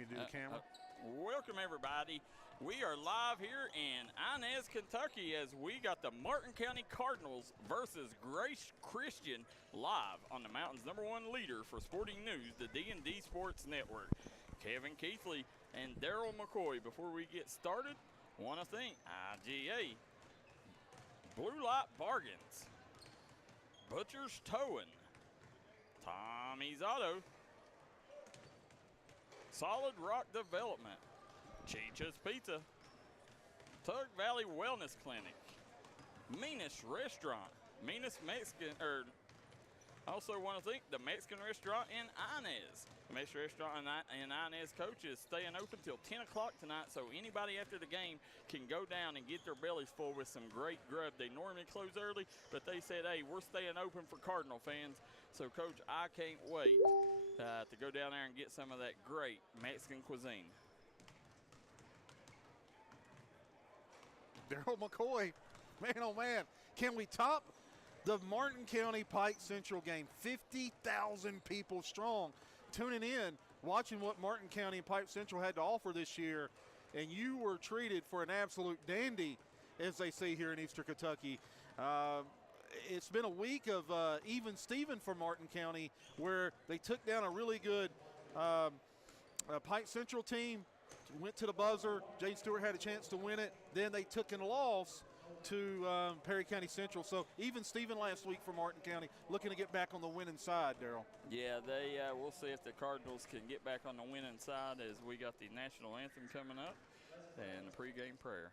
need to do the camera. Welcome, everybody. We are live here in Inez, Kentucky, as we got the Martin County Cardinals versus Grace Christian live on the Mountain's #1 leader for sporting news, the D&D Sports Network. Kevin Keathley and Darryl McCoy. Before we get started, want to thank IGA, Blue Light Bargains, Butcher's Towing, Tommy's Auto, Solid Rock Development, Chicha's Pizza, Tug Valley Wellness Clinic, Meanest Restaurant, Meanest Mexican, also want to thank the Mexican restaurant in Inez. The Mexican restaurant in Inez, coach, is staying open till 10 o'clock tonight, so anybody after the game can go down and get their bellies full with some great grub. They normally close early, but they said, hey, we're staying open for Cardinal fans. So, Coach, I can't wait to go down there and get some of that great Mexican cuisine. Darryl McCoy, man, oh man, can we top the Martin County Pike Central game? 50,000 people strong tuning in, watching what Martin County and Pike Central had to offer this year, and you were treated for an absolute dandy, as they say here in Eastern Kentucky. It's been a week of even Steven for Martin County, where they took down a really good Pike Central team, went to the buzzer. Jade Stewart had a chance to win it. Then they took in a loss to Perry County Central. So even Steven last week for Martin County looking to get back on the winning side, Darryl. Yeah, we'll see if the Cardinals can get back on the winning side, as we got the national anthem coming up and the pregame prayer.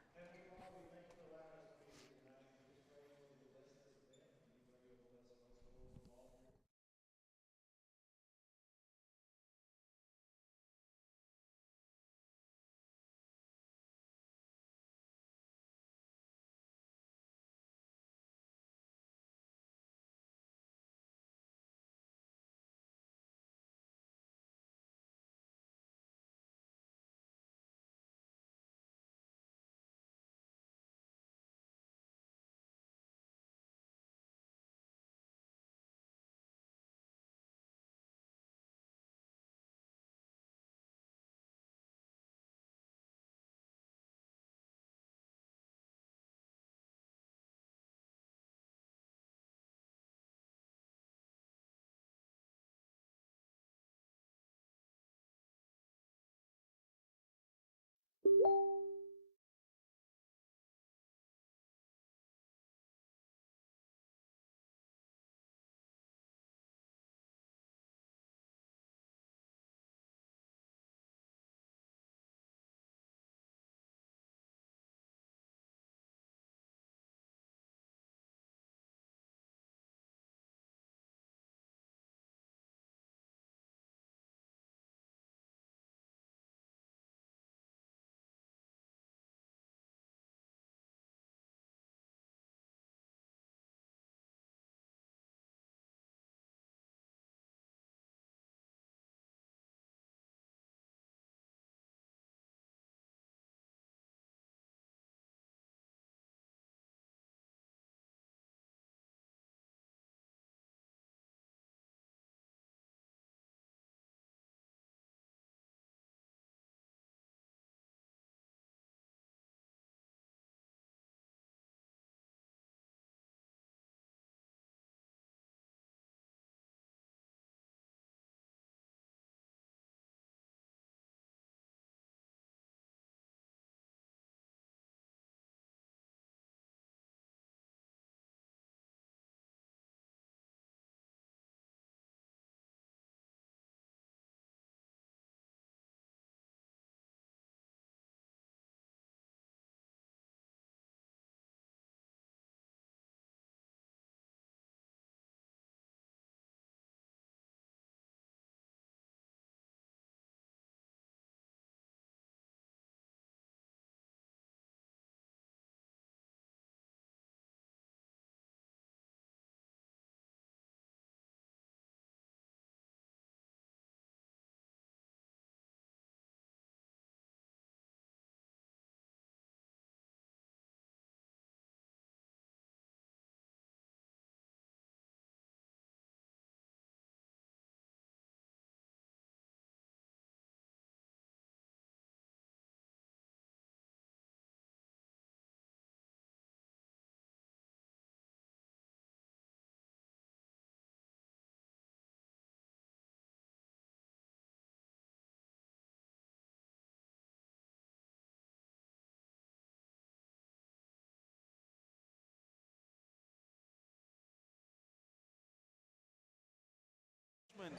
freshman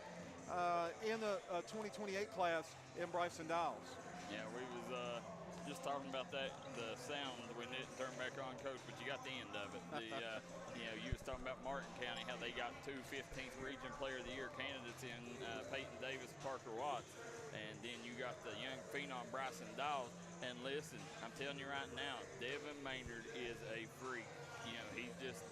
in the 2028 class in Bryson Dowles. Yeah, we was just talking about that, the sound when it turned back on, Coach, but you got the end of it. You was talking about Martin County, how they got 2 15th Region Player of the Year candidates in Peyton Davis, Parker Watts, and then you got the young phenom Bryson Dawes. And listen, I'm telling you right now, Devin Maynard is a freak. He's just,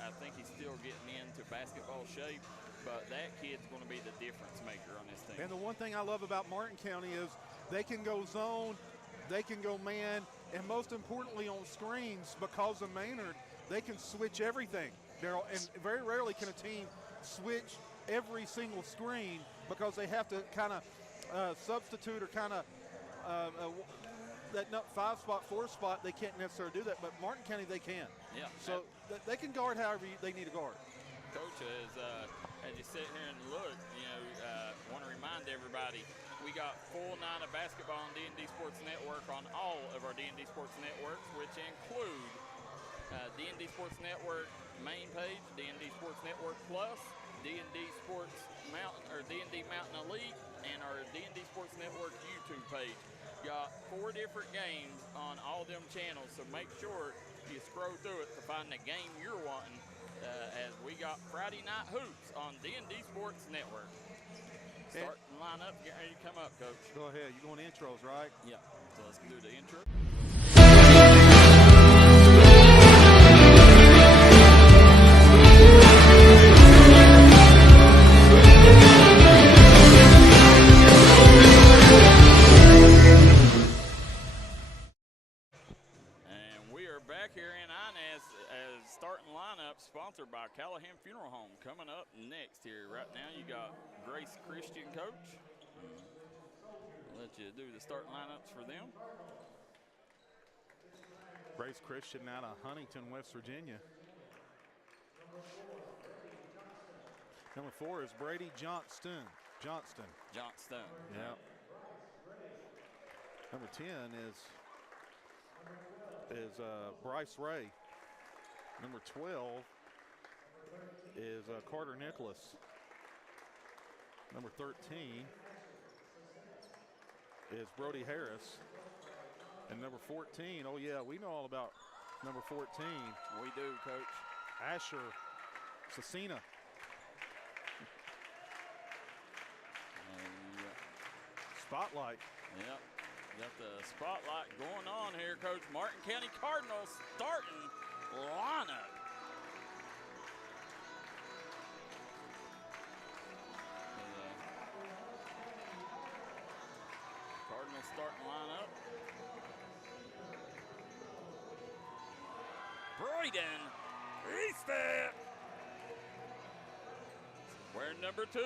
I think he's still getting into basketball shape, but that kid's going to be the difference maker on this team. And the one thing I love about Martin County is they can go zone, they can go man, and most importantly on screens, because of Maynard, they can switch everything, Darryl. And very rarely can a team switch every single screen because they have to kind of substitute or kind of that 5-spot, 4-spot, they can't necessarily do that. But Martin County, they can. Yeah. So they can guard however they need to guard. Coach, as you sit here and look, want to remind everybody, we got full night of basketball on D&D Sports Network on all of our D&D Sports Networks, which include D&D Sports Network main page, D&D Sports Network Plus, D&D Sports Mountain or D&D Mountain Elite, and our D&D Sports Network YouTube page. Got 4 different games on all them channels, so make sure you scroll through it to find the game you're wanting. As we got Friday Night Hoops on D&D Sports Network. Starting lineup, get ready to come up, Coach. Go ahead. You're going intros, right? Yeah. So let's do the intro. And we are back here in Inez as starting lineup sponsored by Callahan Funeral Home. Coming up next here right now, you got Grace Christian, Coach. I'll let you do the starting lineups for them. Grace Christian out of Huntington, West Virginia. Number 4 is Brady Johnston. Yeah. Number 10 is Bryce Ray. Number 12 is Carter Nicholas. Number 13 is Brody Harris. And number 14, oh yeah, we know all about number 14. We do, Coach. Asher Cecina. Spotlight. Yep. Got the spotlight going on here, Coach. Martin County Cardinals starting lineup. Cardinals starting lineup. Braden Easton. Wearing number 2,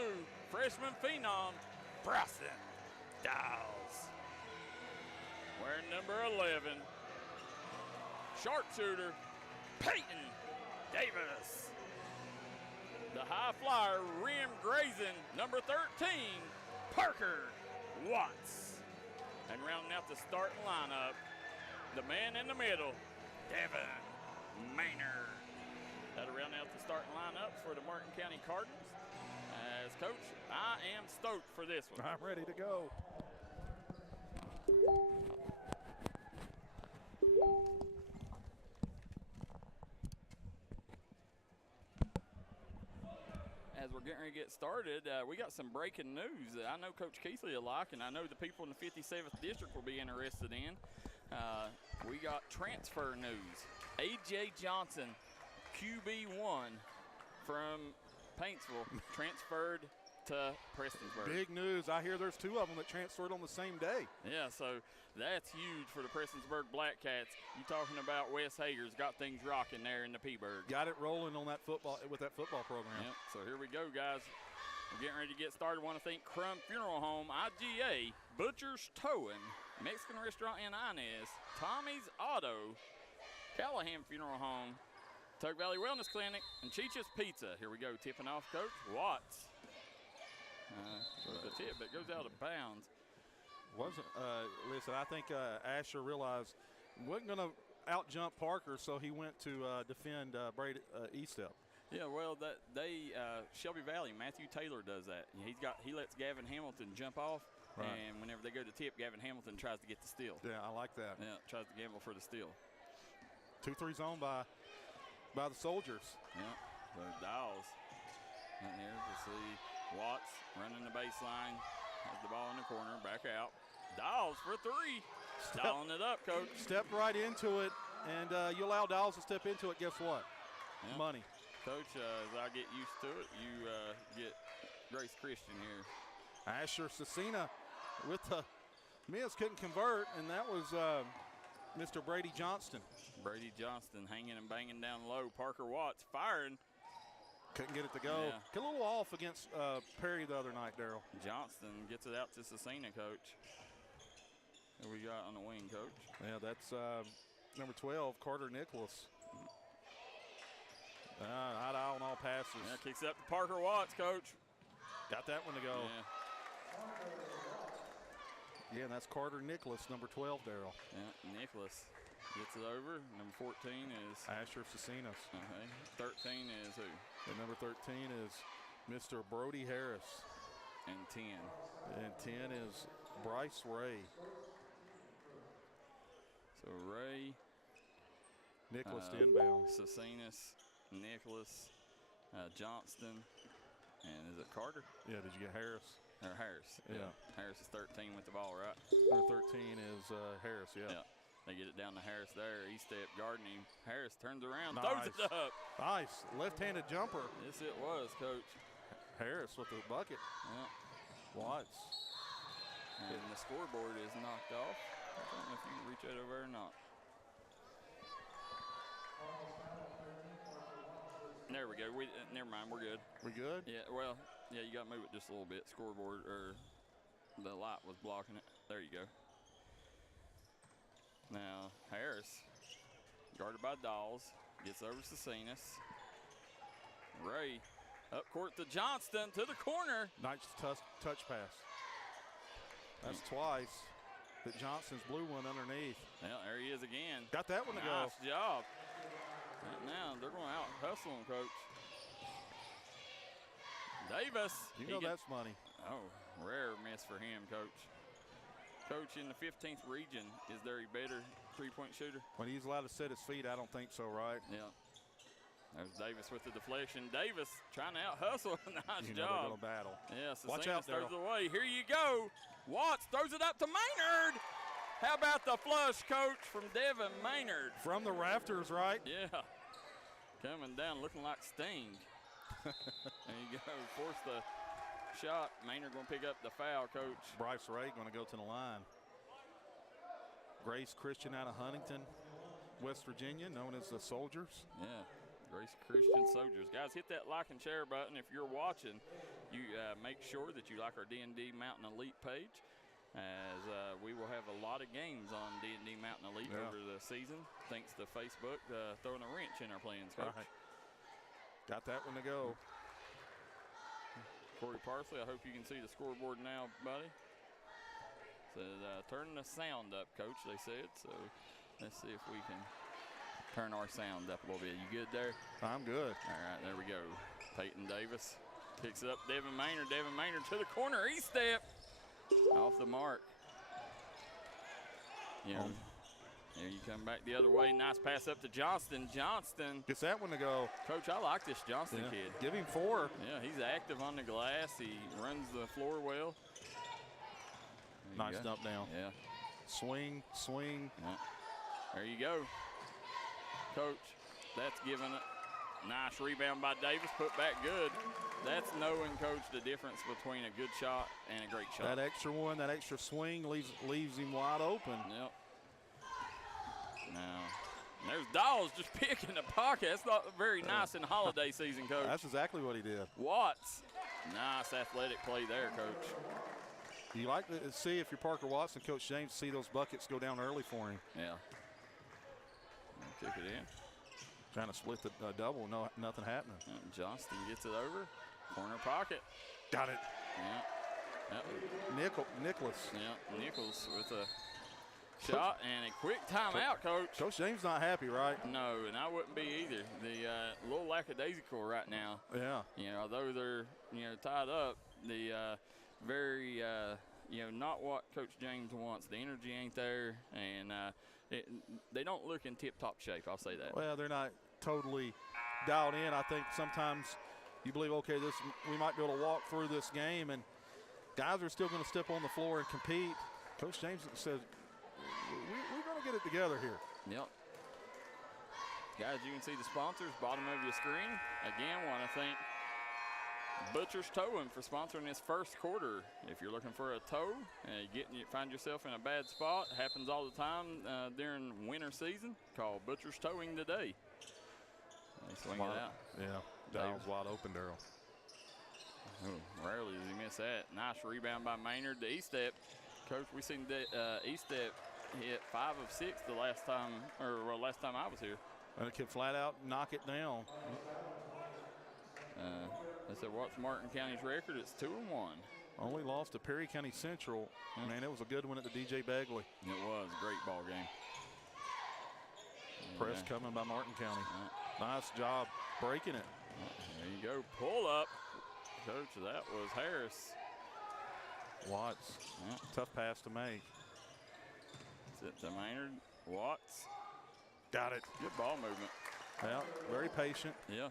freshman phenom, Bryson Dowles. Wearing number 11, sharpshooter, Peyton Davis. The high flyer, rim grazing, number 13, Parker Watts. And rounding out the starting lineup, the man in the middle, Devin Maynard. That'll round out the starting lineup for the Martin County Cardinals. As coach, I am stoked for this one. I'm ready to go. As we're getting ready to get started, we got some breaking news that I know Coach Keathley will like, and I know the people in the 57th District will be interested in. We got transfer news. A.J. Johnson, QB1 from Paintsville, transferred to Prestonsburg. Big news. I hear there's 2 of them that transferred on the same day. Yeah, so that's huge for the Prestonsburg Black Cats. You talking about Wes Hager's got things rocking there in the P-Burg. Got it rolling on that football with that football program. Yep, so here we go, guys. We're getting ready to get started. I want to thank Crum Funeral Home, IGA, Butcher's Towing, Mexican Restaurant in Inez, Tommy's Auto, Callahan Funeral Home, Tug Valley Wellness Clinic, and Cheech's Pizza. Here we go, tipping off, Coach. Watts. The tip that goes out of bounds. Listen, I think Asher realized he wasn't going to out-jump Parker, so he went to defend Brady Eastep. Yeah, well, Shelby Valley, Matthew Taylor does that. He lets Gavin Hamilton jump off, right. And whenever they go to tip, Gavin Hamilton tries to get the steal. Yeah, I like that. Yeah, tries to gamble for the steal. 2-3 zone by the Soldiers. Yeah, so Dials in here to see Watts running the baseline, has the ball in the corner, back out. Dials for 3, dialing it up, Coach. Step right into it, and you allow Dials to step into it. Guess what? Yeah. Money. Coach, as I get used to it, you get Grace Christian here. Asher Cecina with the miss, couldn't convert, and that was Mr. Brady Johnston. Brady Johnston hanging and banging down low. Parker Watts firing. Couldn't get it to go. Yeah. Got a little off against Perry the other night, Darryl. Johnston gets it out to Cecina, Coach. Who we got on the wing, Coach? Yeah, that's number 12, Carter Nicholas. Eye on all passes. Yeah, kicks up to Parker Watts, Coach. Got that one to go. Yeah. Yeah, and that's Carter Nicholas, number 12, Darryl. Yeah, Nicholas gets it over. Number 14 is Asher Cecinas. Okay. 13 is who? And number 13 is Mr. Brody Harris. And 10. And 10 is Bryce Ray. So Ray. Nicholas to inbound. Cecinas, Nicholas, Johnston, and is it Carter? Yeah, did you get Harris? Or Harris. Yeah. Harris is 13 with the ball, right? Number 13 is Harris, yeah. They get it down to Harris there. E-step guarding him. Harris turns around, Nice. throws it up. Nice. Left-handed jumper. Yes, it was, Coach. Harris with the bucket. Yeah. Watts. And the scoreboard is knocked off. I don't know if you can reach that over or not. There we go. Never mind. We're good. We good? Yeah, well, yeah, you got to move it just a little bit. Scoreboard, or the light was blocking it. There you go. Now, Harris, guarded by Dawes, gets over Cecinas. Ray, up court to Johnston, to the corner. Nice touch pass. That's twice that Johnston's blew one underneath. Well, there he is again. Got that one to go. Nice job. And now they're going to out-hustle him, Coach. Davis. You know that's money. Oh, rare miss for him, Coach. Coach, in the 15th region, is there a better three-point shooter? When he's allowed to set his feet, I don't think so, right? Yeah. There's Davis with the deflection. Davis trying to out-hustle. Nice you know job. they're going to battle. Yeah, Watch Cecinas out, throws Darryl. it away. Here you go. Watts throws it up to Maynard. How about the flush, Coach, from Devin Maynard? From the rafters, right? Yeah. Coming down looking like Sting. There you go. Force the shot. Maynard going to pick up the foul, Coach. Bryce Ray going to go to the line. Grace Christian out of Huntington, West Virginia, known as the Soldiers. Yeah. Grace Christian Soldiers. Guys, hit that like and share button. If you're watching, you make sure that you like our D&D Mountain Elite page, as we will have a lot of games on D&D Mountain Elite over the season, thanks to Facebook throwing a wrench in our plans, Coach. Right. Got that one to go. Corey Parsley, I hope you can see the scoreboard now, buddy. Said, turn the sound up, Coach, they said. So let's see if we can turn our sound up a little bit. You good there? I'm good. All right, there we go. Peyton Davis picks it up. Devin Maynard to the corner. E-step. Off the mark. You know, there you come back the other way. Nice pass up to Johnston. Johnston. Gets that one to go. Coach, I like this Johnston kid. Give him 4. Yeah, he's active on the glass. He runs the floor well. Nice dump down. Yeah. Swing. Yeah. There you go. Coach, that's giving it. Nice rebound by Davis, put back good. That's knowing, Coach, the difference between a good shot and a great shot. That extra one, that extra swing leaves him wide open. Yep. Now, there's Dawes just picking the pocket. That's not very nice in the holiday season, Coach. That's exactly what he did. Watts. Nice athletic play there, Coach. You like to see, if you're Parker Watts and Coach James, see those buckets go down early for him. Yeah. Kick it in. Trying to split the double, nothing happening. Johnston gets it over. Corner pocket. Got it. Yeah. Nicholas. Yeah, Nichols with a shot and a quick timeout, Coach. Coach James not happy, right? No, and I wouldn't be either. The little lackadaisical right now. Yeah. You know, although they're, you know, tied up, the very, you know, not what Coach James wants. The energy ain't there, and they don't look in tip-top shape, I'll say that. Well, they're not totally dialed in. I think sometimes you believe, okay, we might be able to walk through this game, and guys are still going to step on the floor and compete. Coach James says, we're going to get it together here. Yep. Guys, you can see the sponsors, bottom of your screen. Again, want to thank Butcher's Towing for sponsoring this first quarter. If you're looking for a tow, you find yourself in a bad spot, happens all the time during winter season, call Butcher's Towing today. They swing it out. Yeah, that was wide open, Darryl. Oh, rarely does he miss that. Nice rebound by Maynard to E-step. Coach, we seen that E-step hit 5 of 6 the last time I was here. And it can flat out knock it down. I said, what's Martin County's record? It's 2-1. Only lost to Perry County Central. Man, it was a good one at the DJ Bagley. It was a great ball game. Press coming by Martin County. Nice job breaking it. There you go. Pull up. Coach, that was Harris. Watts. Tough pass to make. It's to Maynard. Watts. Got it. Good ball movement. Yeah, very patient. Yeah.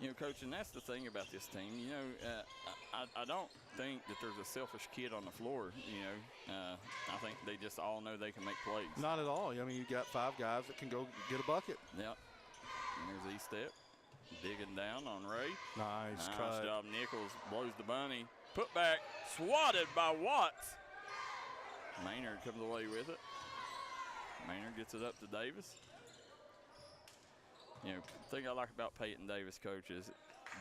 You know, Coach, and that's the thing about this team. You know, I don't think that there's a selfish kid on the floor. You know, I think they just all know they can make plays. Not at all. I mean, you got 5 guys that can go get a bucket. Yep. And there's E-step. Digging down on Ray. Nice cut. Job. Nichols blows the bunny. Put back. Swatted by Watts. Maynard comes away with it. Maynard gets it up to Davis. You know, the thing I like about Peyton Davis, Coach, is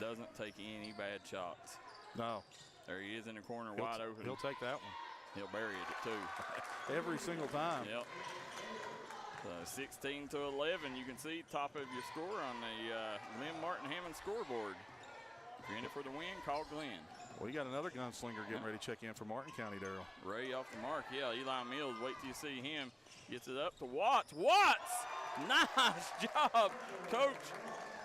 doesn't take any bad shots. No. There he is in the corner, wide open. He'll take that one. He'll bury it, too. Every single time. Yep. 16 to 11, you can see top of your score on the Glenn Martin Hammond scoreboard. If you're in it for the win, call Glenn. Well, you got another gunslinger getting ready to check in for Martin County, Darryl. Ray off the mark. Yeah, Eli Mills, wait till you see him. Gets it up to Watts. Watts! Nice job, Coach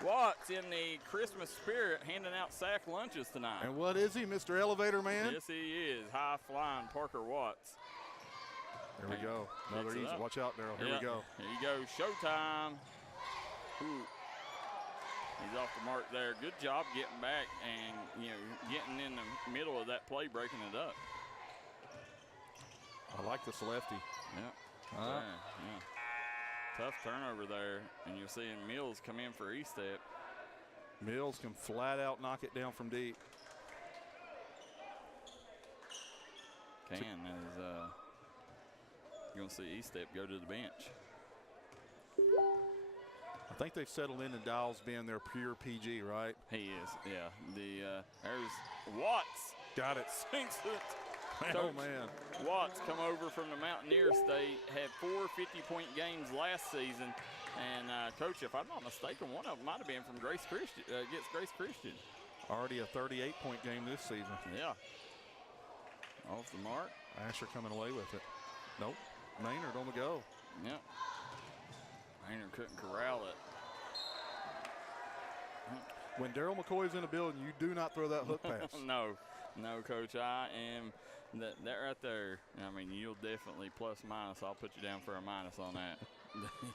Watts, in the Christmas spirit, handing out sack lunches tonight. And what is he, Mr. Elevator Man? Yes, he is. High-flying Parker Watts. There we go. Another easy. Watch out, Darryl. Here we go. Here you go. Showtime. Ooh. He's off the mark there. Good job getting back and, you know, getting in the middle of that play, breaking it up. I like this lefty. Yeah. Yeah. Tough turnover there, and you're seeing Mills come in for E-step. Mills can flat out knock it down from deep. As you're going to see E-step go to the bench. I think they've settled into Dials being their pure PG, right? He is, yeah. There's Watts. Got it. Sinks it. Oh, man. Watts come over from the Mountaineers. They had 4 50-point games last season. And, Coach, if I'm not mistaken, one of them might have been from Grace Christian, against Grace Christian. Already a 38-point game this season. Yeah. Off the mark. Asher coming away with it. Nope. Maynard on the go. Yep. Maynard couldn't corral it. When Darryl McCoy is in the building, you do not throw that hook pass. No, Coach. I am that right there. I mean, you'll definitely plus minus. I'll put you down for a minus on that.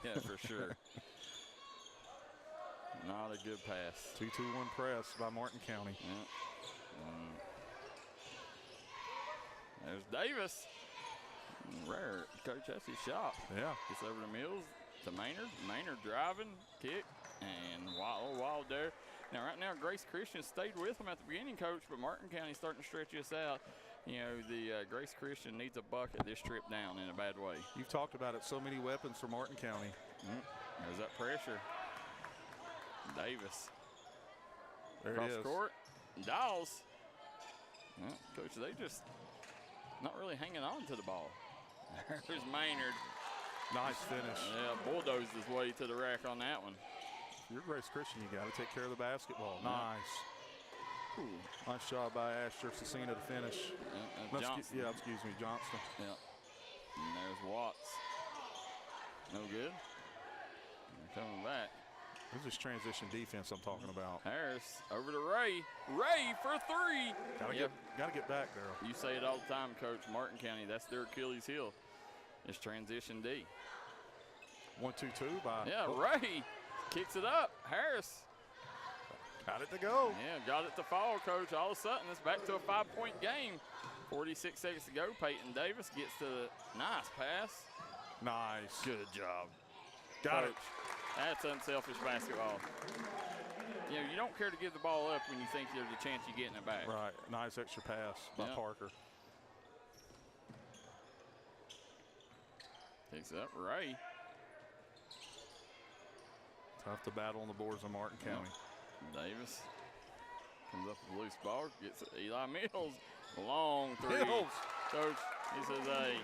Yeah, for sure. Not a good pass. 2-2-1 press by Martin County. Yep. There's Davis. Rare. Coach, that's his shot. Yeah. Gets over to Mills, to Maynard. Maynard driving, kick, and wild there. Now, right now, Grace Christian stayed with them at the beginning, Coach, but Martin County starting to stretch this out. You know, the Grace Christian needs a bucket this trip down in a bad way. You've talked about it. So many weapons for Martin County. There's that pressure. Davis. There Cross it is. Court. Dawes. Well, Coach, they just not really hanging on to the ball. There's Maynard. Nice finish. Yeah, bulldozed his way to the rack on that one. If you're Grace Christian, you got to take care of the basketball. Yeah. Nice. Ooh. Nice job by Asher Cecina to finish. Johnson. Excuse me, Johnston. Yeah. And there's Watts. No good. They're coming back. This is transition defense I'm talking about. Harris over to Ray. Ray for three. Gotta get back, Darryl. You say it all the time, Coach. Martin County, that's their Achilles heel. It's transition D. 1-2-2 by. Yeah, Ray kicks it up. Harris. Got it to go. Yeah, got it to fall, Coach. All of a sudden, it's back to a 5-point game. 46 seconds to go. Peyton Davis gets the nice pass. Nice. Good job. Got Coach, it. That's unselfish basketball. You know, you don't care to give the ball up when you think there's a chance you're getting it back. Right. Nice extra pass by Parker. Picks up Ray. Tough to battle on the boards in Martin County. Davis comes up with a loose ball, gets it. Eli Mills, long three. Mills. Coach, he says, hey,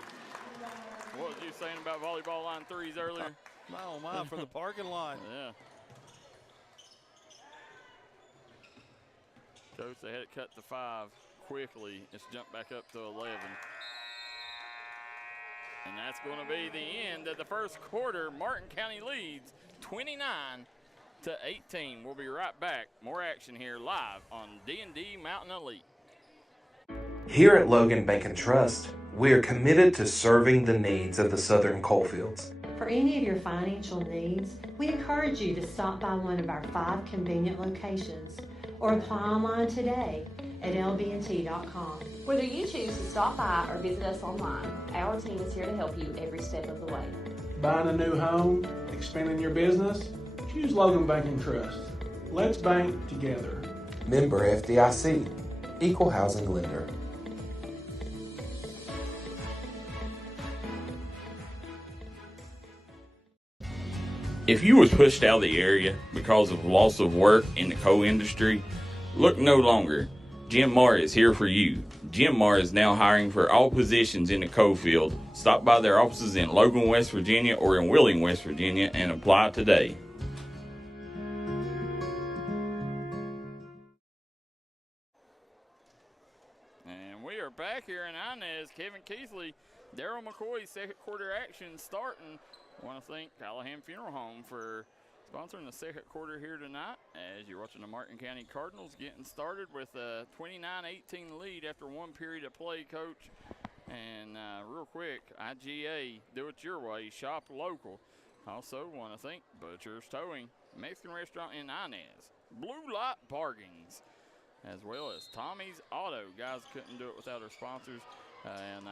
what was you saying about volleyball line threes earlier? Oh, my, from the parking lot. Yeah. Coach, they had it cut to 5 quickly. It's jumped back up to 11. And that's going to be the end of the first quarter. Martin County leads 29-18. We'll be right back. More action here live on D&D Mountain Elite. Here at Logan Bank and Trust, we are committed to serving the needs of the Southern Coalfields. For any of your financial needs, we encourage you to stop by one of our 5 convenient locations or apply online today at lbnt.com. Whether you choose to stop by or visit us online, our team is here to help you every step of the way. Buying a new home, expanding your business? Choose Logan Bank and Trust. Let's bank together. Member FDIC, Equal Housing Lender. If you was pushed out of the area because of loss of work in the coal industry, look no longer. Jim Marr is here for you. Jim Marr is now hiring for all positions in the coal field. Stop by their offices in Logan, West Virginia or in Wheeling, West Virginia and apply today. And we are back here in Inez. Kevin Keathley, Darryl McCoy's second quarter action starting. I want to thank Callahan Funeral Home for sponsoring the second quarter here tonight as you're watching the Martin County Cardinals getting started with a 29-18 lead after 1 period of play, Coach. And real quick, IGA, do it your way, shop local. Also want to thank Butcher's Towing, Mexican Restaurant in Inez, Blue Light Bargains, as well as Tommy's Auto. Guys, couldn't do it without our sponsors. And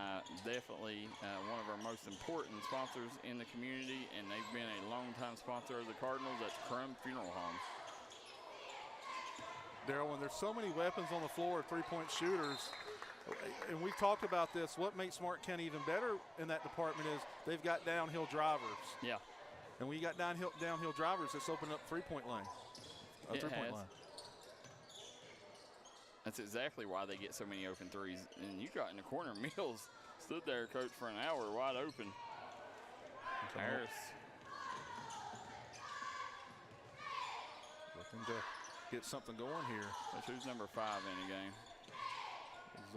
definitely one of our most important sponsors in the community, and they've been a longtime sponsor of the Cardinals. That's Crum Funeral Home. Darryl, when there's so many weapons on the floor, three-point shooters, and we've talked about this, what makes Martin County even better in that department is they've got downhill drivers. Yeah. And when you got downhill drivers, it's opened up three-point line. Three-point line. That's exactly why they get so many open threes. And you got in the corner, Mills stood there, Coach, for an hour wide open. Harris. Looking to get something going here. That's who's number 5 in the game. Is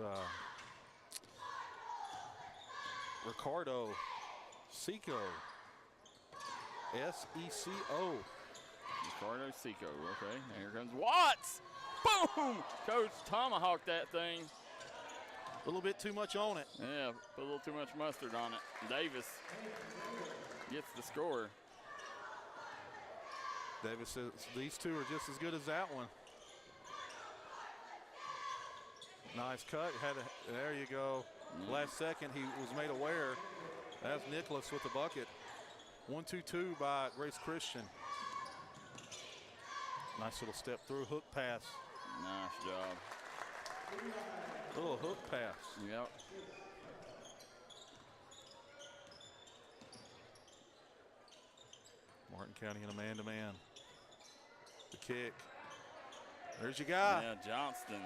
Ricardo Seco. S-E-C-O. Ricardo Seco, okay. And here comes Watts. Boom! Coach tomahawked that thing. A little bit too much on it. Yeah, put a little too much mustard on it. Davis gets the score. Davis says these two are just as good as that one. Nice cut. There you go. Last second he was made aware. That's Nicholas with the bucket. 1-2-2 by Grace Christian. Nice little step through hook pass. Nice job. Little hook pass. Yep. Martin County in a man-to-man. The kick. There's your guy. Yeah, Johnston.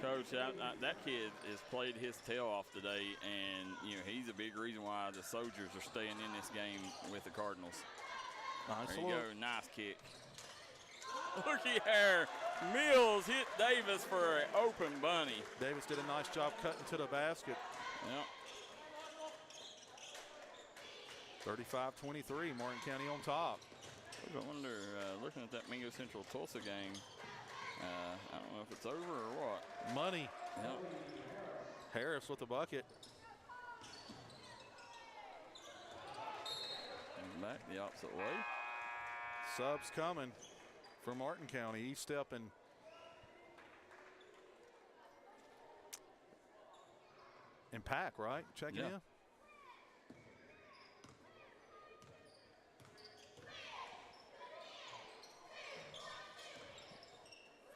Coach, that kid has played his tail off today, and he's a big reason why the Soldiers are staying in this game with the Cardinals. Nice there you go. Nice kick. Looky here. Mills hit Davis for an open bunny. Davis did a nice job cutting to the basket. Yep. 35-23, Martin County on top. I wonder, looking at that Mingo Central Tulsa game, I don't know if it's over or what. Money. Yep. Harris with the bucket. And back the opposite way. Subs coming for Martin County. E-Step and Pack, right? Checking in.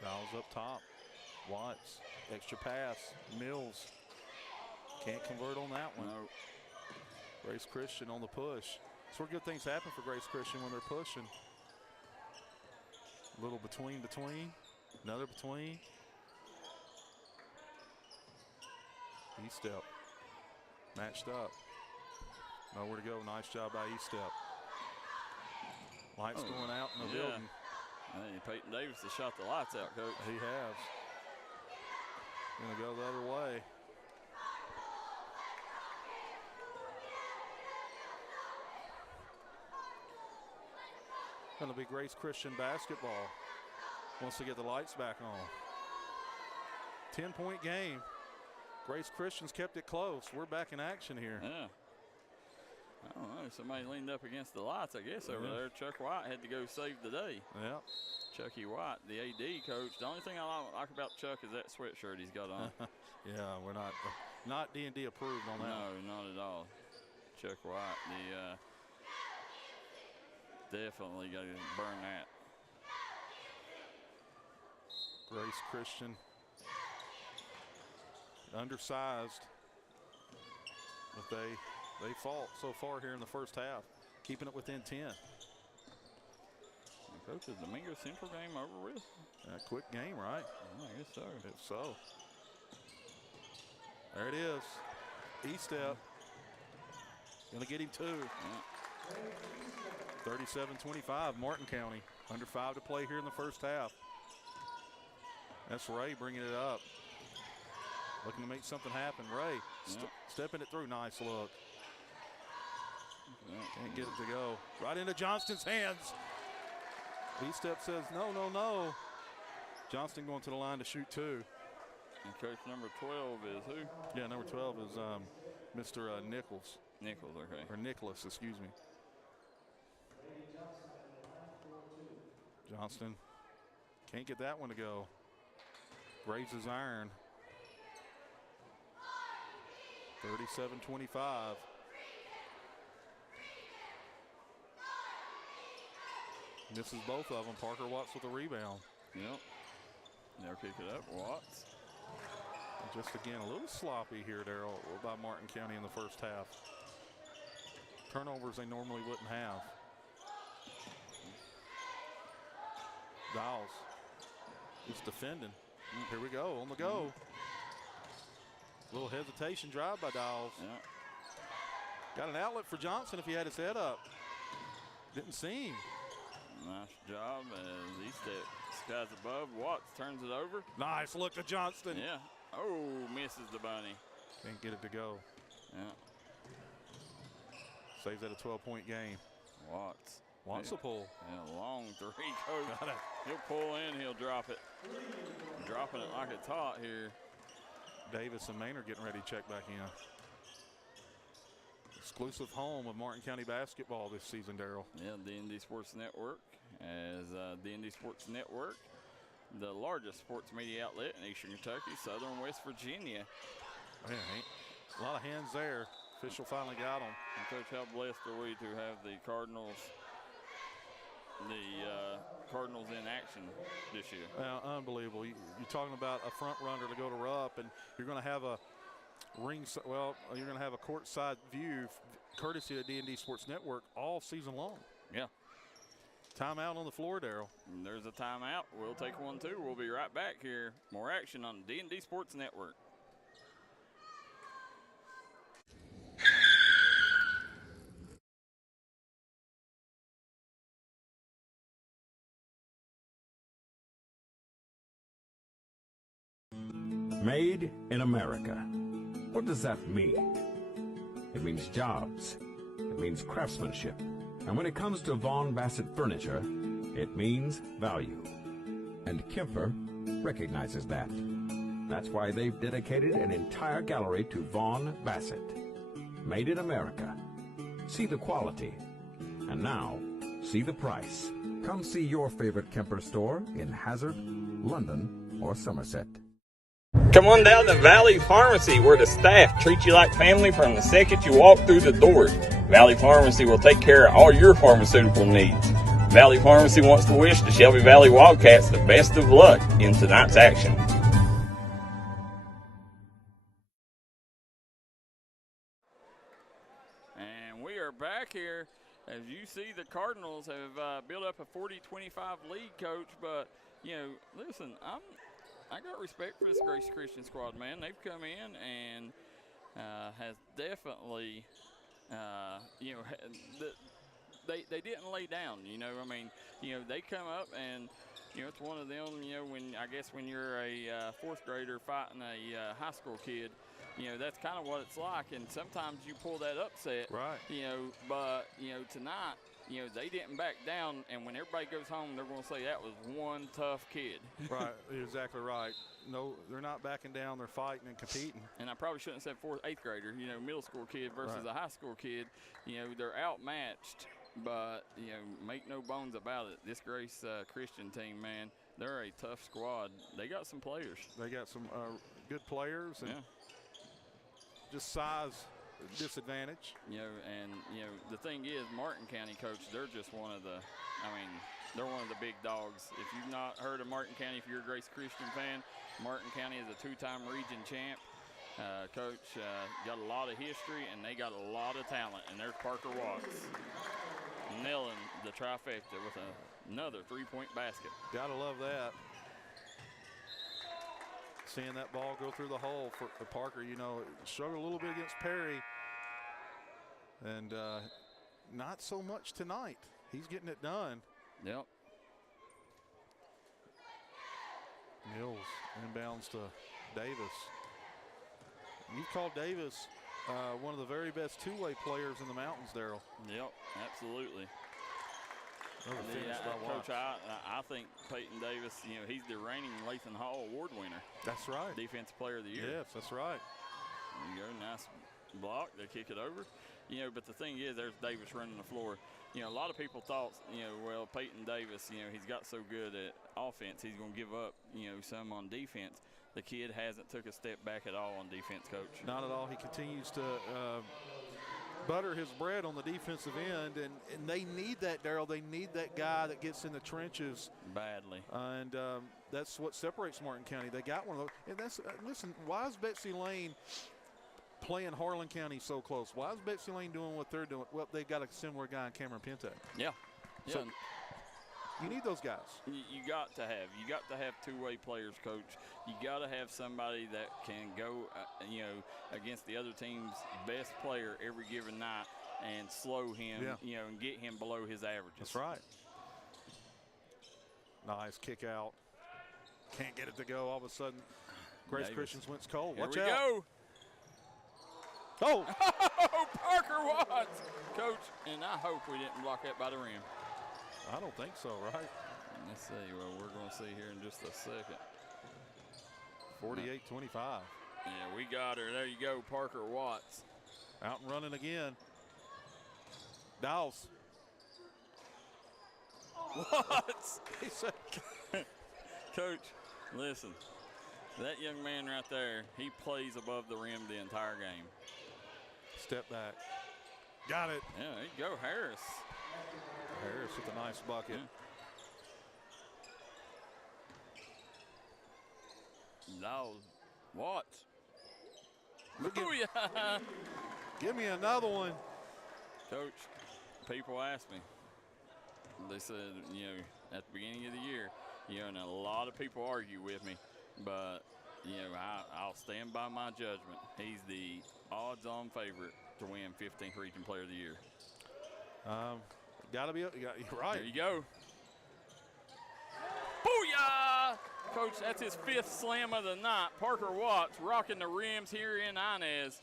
Fouls up top. Watts, extra pass. Mills can't convert on that one. No. Grace Christian on the push. That's where good things happen for Grace Christian when they're pushing. A little between, another between. E-Step matched up. Nowhere to go. Nice job by E-Step. Lights going out in the building. Hey, Peyton Davis has shot the lights out, Coach. He has. Gonna go the other way. Gonna be Grace Christian basketball once they get the lights back on. 10-point game. Grace Christian's kept it close. We're back in action here. Yeah. I don't know. Somebody leaned up against the lights, I guess, over there. Chuck White had to go save the day. Yep. Chucky White, the AD coach. The only thing I like about Chuck is that sweatshirt he's got on. Yeah, we're not D&D approved on that. No, not at all. Chuck White, definitely got to burn that. Grace Christian, undersized, but they fought so far here in the first half, keeping it within 10. Coach, is the Mingo Central game over with? Quick game, right? I guess so. If so. There it is. E-Step. Gonna get him two. Yeah. 37-25, Martin County. Under 5 to play here in the first half. That's Ray bringing it up. Looking to make something happen. Ray stepping it through. Nice look. Can't get it to go. Right into Johnston's hands. E-Step says, no, no, no. Johnston going to the line to shoot two. And coach, number 12 is who? Yeah, number 12 is Mr. Nichols. Nichols, okay. Or Nicholas, excuse me. Johnston can't get that one to go. Raises iron. 37-25. Misses both of them. Parker Watts with a rebound. Yep. They'll kick it up. Watts. And just again, a little sloppy here, Darryl, by Martin County in the first half. Turnovers they normally wouldn't have. Dials. He's defending. Here we go, on the go. Little hesitation drive by Dials. Yeah. Got an outlet for Johnson if he had his head up. Didn't see him. Nice job as E-Step skies above. Watts turns it over. Nice look to Johnston. Yeah. Oh, misses the bunny. Can't get it to go. Yeah. Saves that a 12-point game. Watts. Wants a pull. Yeah, long three, coach. Got it. He'll pull in, he'll drop it. Dropping it like it's hot here. Davis and Maynard getting ready to check back in. Exclusive home of Martin County basketball this season, Darryl. Yeah, D&D Sports Network. As D&D Sports Network, the largest sports media outlet in Eastern Kentucky, Southern West Virginia. Man, a lot of hands there. Official finally got them. And Coach, how blessed are we to have the Cardinals in action this year? Unbelievable. You're talking about a front runner to go to Rupp, and you're going to have a you're going to have a courtside view courtesy of D&D Sports Network all season long. Yeah. Timeout on the floor, Darryl. There's a timeout. We'll take one too. We'll be right back here. More action on D&D Sports Network. Made in America. What does that mean? It means jobs, it means craftsmanship. And when it comes to Vaughn Bassett furniture, it means value. And Kemper recognizes that. That's why they've dedicated an entire gallery to Vaughn Bassett. Made in America. See the quality. And now, see the price. Come see your favorite Kemper store in Hazard, London, or Somerset. Come on down to Valley Pharmacy, where the staff treats you like family from the second you walk through the door. Valley Pharmacy will take care of all your pharmaceutical needs. Valley Pharmacy wants to wish the Shelby Valley Wildcats the best of luck in tonight's action. And we are back here. As you see, the Cardinals have built up a 40-25 lead, Coach. But, you know, listen, I got respect for this Grace Christian squad, man. They've come in and has definitely, you know, they didn't lay down. You know, I mean, you know, they come up and, you know, it's one of them. You know, when you're a fourth grader fighting a high school kid, you know, that's kind of what it's like. And sometimes you pull that upset, right? You know, but you know, tonight, you know, they didn't back down, and when everybody goes home, they're going to say that was one tough kid. Right, you're exactly right. No, they're not backing down. They're fighting and competing. And I probably shouldn't have said eighth grader. You know, middle school kid versus a high school kid. You know, they're outmatched, but you know, make no bones about it. This Grace Christian team, man, they're a tough squad. They got some players. They got some good players, and just size disadvantage. You know, and you know, the thing is, Martin County, Coach, they're just one of the, I mean, they're one of the big dogs. If you've not heard of Martin County, if you're a Grace Christian fan, Martin County is a two-time region champ. Coach got a lot of history, and they got a lot of talent. And there's Parker Watts nailing the trifecta with another three-point basket. Gotta love that. Seeing that ball go through the hole for Parker, you know, struggled a little bit against Perry. And not so much tonight. He's getting it done. Yep. Mills inbounds to Davis. You've called Davis one of the very best two-way players in the mountains, Darryl. Yep, absolutely. Coach, I think Peyton Davis, you know, he's the reigning Lathan Hall Award winner. That's right. Defensive Player of the Year. Yes, that's right. There you go, nice block. They kick it over. You know, but the thing is, there's Davis running the floor. You know, a lot of people thought, you know, well, Peyton Davis, you know, he's got so good at offense, he's going to give up, you know, some on defense. The kid hasn't took a step back at all on defense, Coach. Not at all. He continues to butter his bread on the defensive end, and they need that, Darryl. They need that guy that gets in the trenches badly. And that's what separates Martin County. They got one of those. And that's listen, why is Betsy Lane playing Harlan County so close? Why is Betsy Lane doing what they're doing? Well, they've got a similar guy in Cameron Pinto. Yeah. So you need those guys. You got to have two-way players, Coach. You got to have somebody that can go, you know, against the other team's best player every given night and slow him, you know, and get him below his averages. That's right. Nice kick out. Can't get it to go. All of a sudden, Grace Christian's went cold. Watch out. Go. Oh. Parker Watts, Coach, and I hope we didn't block that by the rim. I don't think so, right? Let's see. Well, we're going to see here in just a second. 48-25. Yeah, we got her. There you go, Parker Watts. Out and running again. Dowles. Watts. Coach, listen. That young man right there, he plays above the rim the entire game. Step back. Got it. Yeah, there you go, Harris. Harris with a nice bucket. No, Watts. Give me another one. Coach, people ask me. They said, you know, at the beginning of the year, you know, and a lot of people argue with me, but, you know, I'll stand by my judgment. He's the odds-on favorite to win 15th Region Player of the Year. You're right. There you go. Booyah! Coach, that's his 5th slam of the night. Parker Watts rocking the rims here in Inez.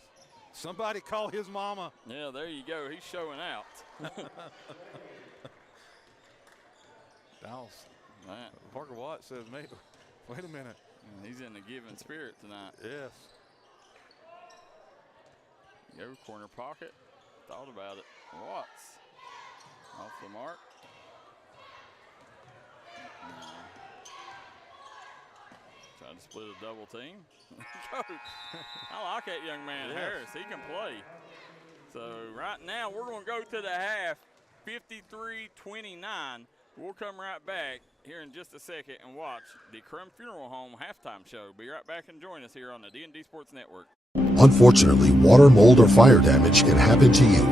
Somebody call his mama. Yeah, there you go. He's showing out. Dallas. Man, Parker Watt says, wait a minute. he's in the giving spirit tonight. Yes. Go corner pocket. Thought about it. Watts. Off the mark. Try to split a double team. Coach, I like that young man, Yes. Harris. He can play. So right now we're going to go to the half, 53-29. We'll come right back here in just a second and watch the Crum Funeral Home halftime show. Be right back and join us here on the D&D Sports Network. Unfortunately, water, mold, or fire damage can happen to you.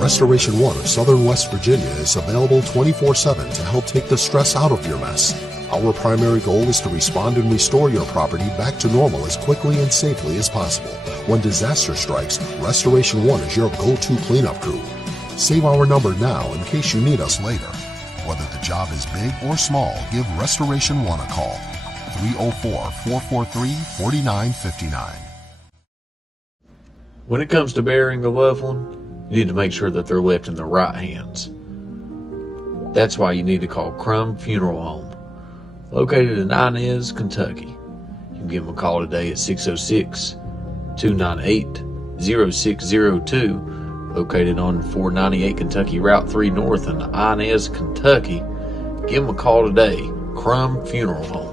Restoration One of Southern West Virginia is available 24/7 to help take the stress out of your mess. Our primary goal is to respond and restore your property back to normal as quickly and safely as possible. When disaster strikes, Restoration One is your go-to cleanup crew. Save our number now in case you need us later. Whether the job is big or small, give Restoration One a call. 304-443-4959. When it comes to burying a loved one, you need to make sure that they're left in the right hands. That's why you need to call Crum Funeral Home, located in Inez, Kentucky. You can give them a call today at 606-298-0602, located on 498 Kentucky Route 3 North in Inez, Kentucky. Give them a call today, Crum Funeral Home.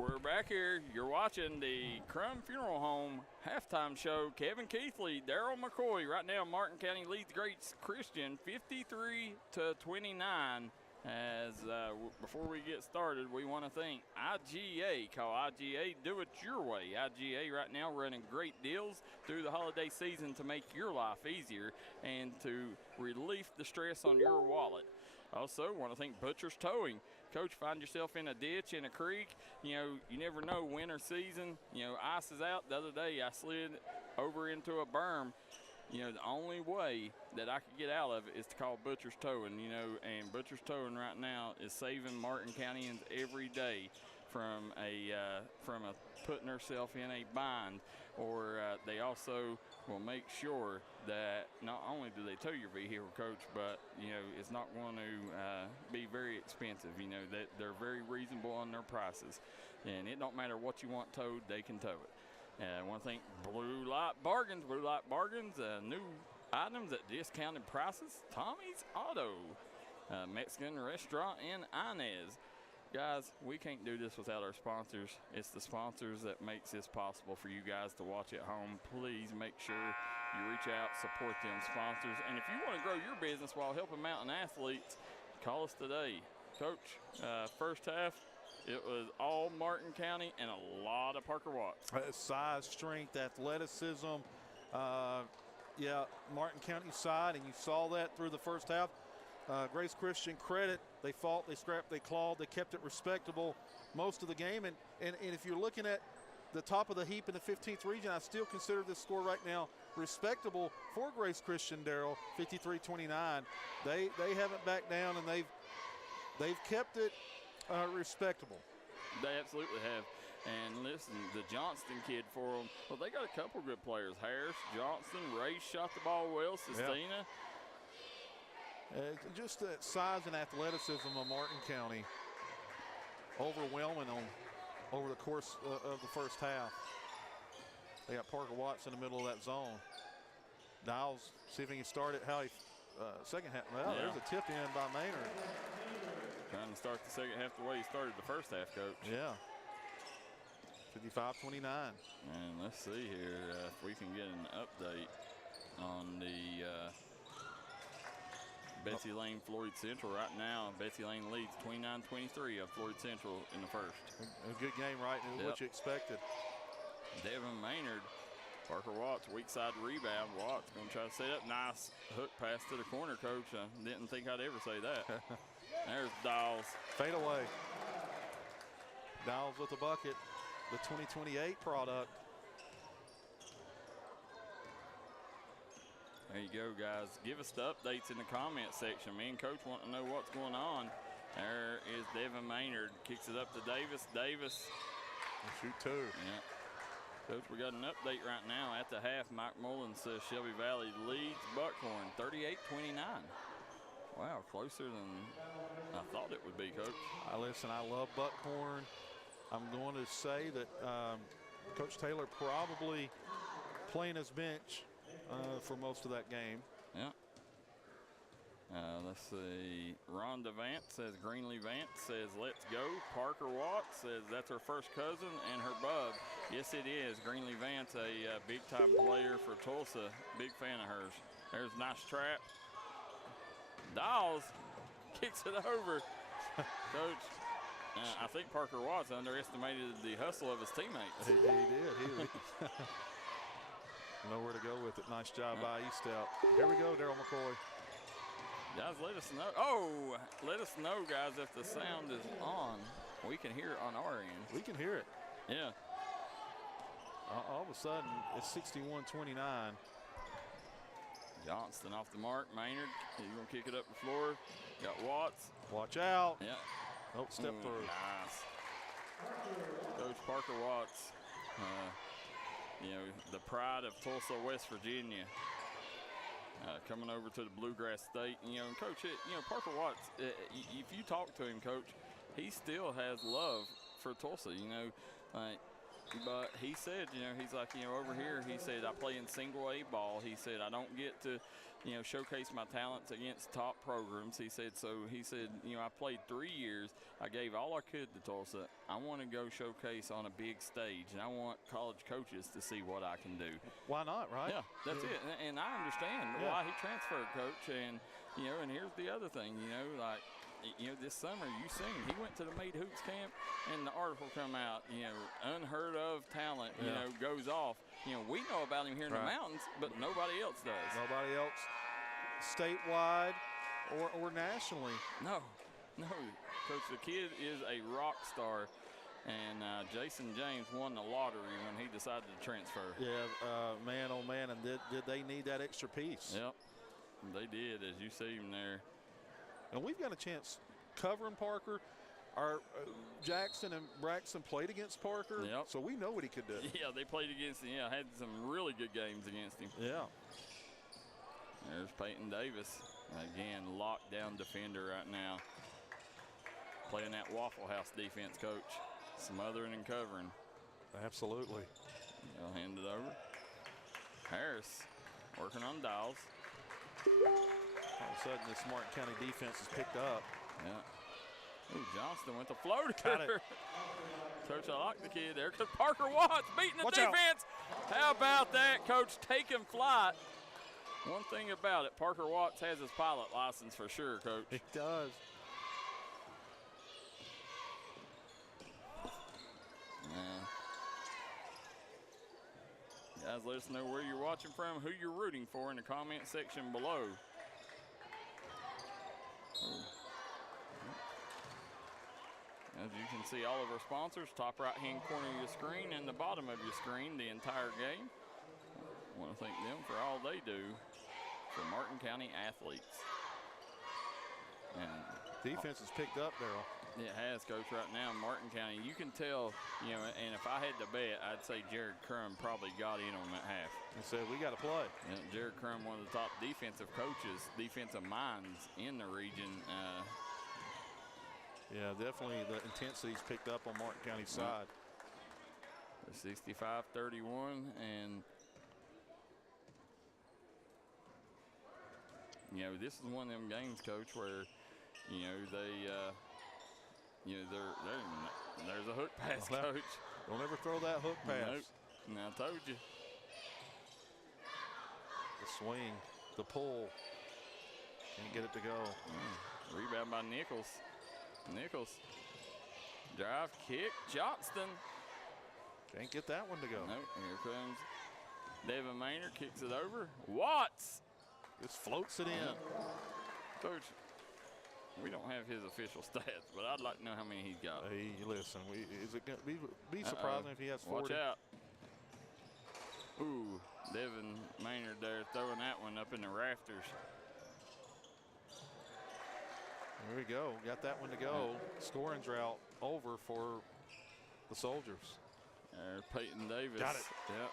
We're back here. You're watching the Crum Funeral Home halftime show. Kevin Keathley, Darryl McCoy. Right now, Martin County leads Grace Christian 53-29. As before we get started, we want to thank IGA. Call IGA, do it your way. IGA right now running great deals through the holiday season to make your life easier and to relieve the stress on your wallet. Also, want to thank Butcher's Towing. Coach, find yourself in a ditch, in a creek, you know, you never know, winter season, you know, ice is out. The other day I slid over into a berm. You know, the only way that I could get out of it is to call Butcher's Towing, you know, and Butcher's Towing right now is saving Martin Countyans every day from putting herself in a bind, or they also will make sure that not only do they tow your vehicle, Coach, but, you know, it's not going to be very expensive. You know, that they're very reasonable on their prices, and it don't matter what you want towed, they can tow it. I want to thank Blue Light Bargains. Blue Light Bargains, new items at discounted prices. Tommy's Auto, Mexican Restaurant in Inez. Guys, we can't do this without our sponsors. It's the sponsors that makes this possible for you guys to watch at home. Please make sure you reach out, support them sponsors. And if you want to grow your business while helping mountain athletes, call us today. Coach, first half, it was all Martin County and a lot of Parker Watts. Size, strength, athleticism. Yeah, Martin County side, and you saw that through the first half. Grace Christian, credit. They fought, they scrapped, they clawed, they kept it respectable most of the game. And if you're looking at the top of the heap in the 15th region, I still consider this score right now respectable for Grace Christian, Darryl, 53-29. They haven't backed down, and they've kept it respectable. They absolutely have. And listen, the Johnston kid for them, well, they got a couple good players. Harris, Johnston, Ray shot the ball well, Sistina. Just that size and athleticism of Martin County overwhelming them over the course of the first half. They got Parker Watts in the middle of that zone. Niles, see if he can start it how he second half. Well, there's a tip in by Maynard. Trying to start the second half the way he started the first half, Coach. Yeah. 55-29. And let's see here if we can get an update on the Betsy Lane Floyd Central. Right now, Betsy Lane leads 29-23 of Floyd Central in the first. A good game, right? What you expected. Devin Maynard, Parker Watts, weak side rebound. Watts going to try to set up. Nice hook pass to the corner, Coach. I didn't think I'd ever say that. There's Dawes. Fade away. Dawes with the bucket. The 2028 product. There you go, guys. Give us the updates in the comment section. Me and Coach want to know what's going on. There is Devin Maynard. Kicks it up to Davis. Davis. Shoot two. Yeah. Coach, we got an update right now at the half. Mike Mullins says Shelby Valley leads Buckhorn 38-29. Wow, closer than I thought it would be, Coach. Listen, I love Buckhorn. I'm going to say that Coach Taylor probably playing his bench for most of that game. Yeah. Let's see. Rhonda Vance says Greenlee Vance says let's go. Parker Watts says that's her first cousin and her bub. Yes, it is. Greenlee Vance, a big-time player for Tulsa. Big fan of hers. There's a nice trap. Dawes kicks it over. Coach, I think Parker Watts underestimated the hustle of his teammates. He did. He nowhere to go with it. Nice job by Eastep. Here we go, Darryl McCoy. Guys, let us know. Oh, let us know, guys, if the sound is on. We can hear it on our end. We can hear it. Yeah. All of a sudden, it's 61-29. Johnston off the mark. Maynard, he's going to kick it up the floor. Got Watts. Watch out. Yeah. Oh, step through. Nice. Coach Parker Watts, you know, the pride of Tulsa, West Virginia, coming over to the Bluegrass State. You know, and Coach, you know, Parker Watts, if you talk to him, Coach, he still has love for Tulsa, you know. But he said, you know, he's like, you know, over here, he said, I play in single A ball. He said, I don't get to showcase my talents against top programs. He said, I played 3 years. I gave all I could to Tulsa. I want to go showcase on a big stage, and I want college coaches to see what I can do. Why not, right? Yeah, that's it. And I understand why he transferred, Coach. And, and here's the other thing, this summer, you seen, he went to the Made Hoops camp, and the article come out, unheard of talent, goes off. We know about him here in the mountains, but nobody else does. Nobody else statewide or nationally. No. Coach, the kid is a rock star, and Jason James won the lottery when he decided to transfer. Yeah, man, oh man, and did they need that extra piece? Yep, they did, as you see him there. And we've got a chance covering Parker. Our Jackson and Braxton played against Parker, so we know what he could do. Yeah, they played against him. Yeah, had some really good games against him. Yeah. There's Peyton Davis. Again, lockdown defender right now. Playing that Waffle House defense, Coach. Smothering and covering. Absolutely. I'll hand it over. Harris working on dials. All of a sudden, this Martin County defense is picked up. Yeah. Ooh, Johnston with the floater. Got it. Coach, I like the kid there. Because Parker Watts beating the Watch defense. out. How about that, Coach? Taking flight. One thing about it, Parker Watts has his pilot license for sure, Coach. He does. Guys, let us know where you're watching from, who you're rooting for in the comment section below. As you can see, all of our sponsors, top right-hand corner of your screen and the bottom of your screen the entire game. I want to thank them for all they do for Martin County athletes. And defense is picked up, Darryl. It has, Coach, right now. Martin County, you can tell, and if I had to bet, I'd say Jared Crum probably got in on that half. He said, we got to play. Yeah, Jared Crum, one of the top defensive coaches, defensive minds in the region. Yeah, definitely the intensity's picked up on Martin County's side. 65-31, and this is one of them games, Coach, where there's a hook pass, Coach. Don't ever throw that hook pass. Nope. No, I told you. The swing, the pull. Can't get it to go. Rebound by Nichols. Nichols. Drive, kick, Johnston. Can't get that one to go. Nope, here comes Devin Maynard, kicks it over. Watts. Just floats it in. Coach, we don't have his official stats, but I'd like to know how many he's got. Hey, listen, is it going to be surprising if he has 40? Watch out. Ooh, Devin Maynard there throwing that one up in the rafters. There we go. Got that one to go. Scoring drought over for the Soldiers. There's Peyton Davis. Got it. Yep.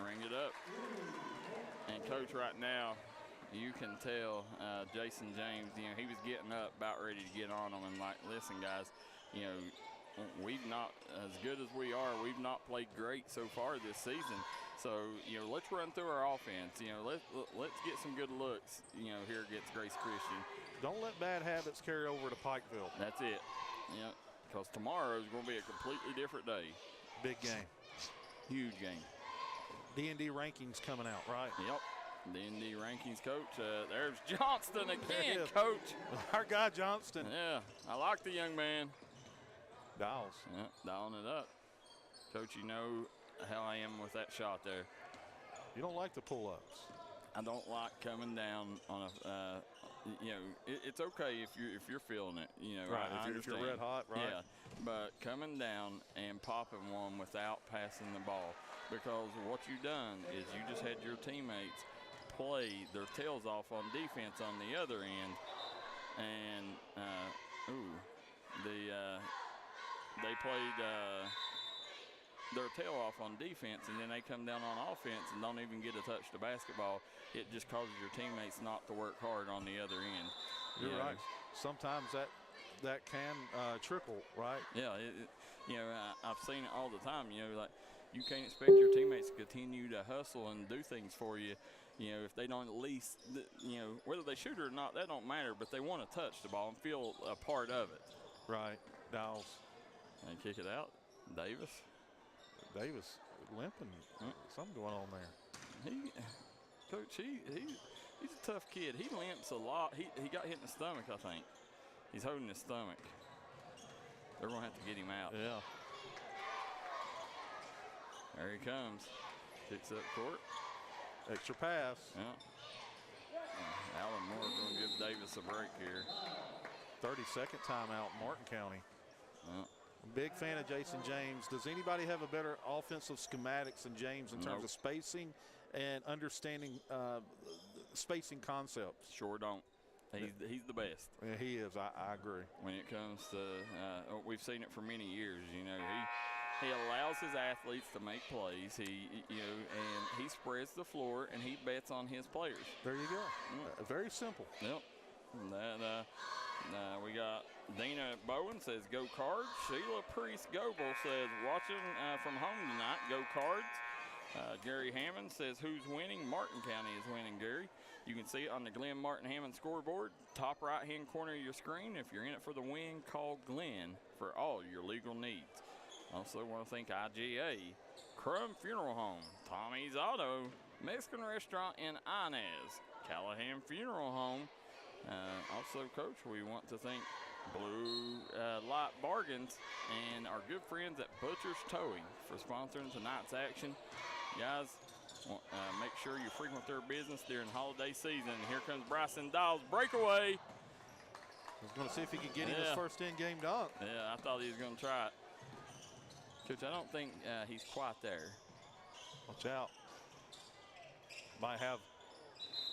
Ring it up. And Coach, right now, you can tell Jason James, he was getting up, about ready to get on them, and like, listen, guys, we've not, as good as we are, we've not played great so far this season. So, let's run through our offense. Let's get some good looks, here against Grace Christian. Don't let bad habits carry over to Pikeville. That's it. Because tomorrow is going to be a completely different day. Big game. Huge game. D&D rankings coming out, right? Yep. D&D rankings, Coach. There's Johnston again, Coach. Our guy Johnston. Yeah, I like the young man. Dials. Yeah, dialing it up. Coach, you know how I am with that shot there. You don't like the pull-ups. I don't like coming down on a, it's okay if you're feeling it, Right, I if you're red hot, right? Yeah, but coming down and popping one without passing the ball, because what you done is you just had your teammates play their tails off on defense on the other end, and they played their tail off on defense, and then they come down on offense and don't even get to touch the basketball. It just causes your teammates not to work hard on the other end. You're right. Sometimes that can trickle, right? Yeah, I've seen it all the time. Like, you can't expect your teammates to continue to hustle and do things for you if they don't at least, whether they shoot it or not, that don't matter, but they want to touch the ball and feel a part of it. Right. Dowles. And kick it out. Davis limping. Something going on there. Coach, he's a tough kid. He limps a lot. He got hit in the stomach, I think. He's holding his stomach. They're going to have to get him out. Yeah. There he comes. Kicks up court. Extra pass. Yeah. Alan Moore going to give Davis a break here. 32nd timeout, Martin County. Yeah. Big fan of Jason James. Does anybody have a better offensive schematics than James in terms of spacing and understanding spacing concepts? Sure don't. He's the best. Yeah, he is. I agree. When it comes to, we've seen it for many years. He allows his athletes to make plays. And he spreads the floor and he bets on his players. There you go. Very simple. Yep. We got Dina Bowen says go Cards. Sheila Priest Goebel says watching from home tonight. Go Cards. Gary Hammond says who's winning? Martin County is winning, Gary. You can see it on the Glenn Martin Hammond scoreboard, top right-hand corner of your screen. If you're in it for the win, call Glenn for all your legal needs. Also want to thank IGA, Crum Funeral Home, Tommy's Auto, Mexican Restaurant in Inez, Callahan Funeral Home. Also, Coach, we want to thank Blue Light Bargains and our good friends at Butcher's Towing for sponsoring tonight's action. Guys, make sure you frequent their business during holiday season. Here comes Bryson Dawes, breakaway. I was going to see if he could get him his first in-game dunk. Yeah, I thought he was going to try it. Coach, I don't think he's quite there. Watch out. Might have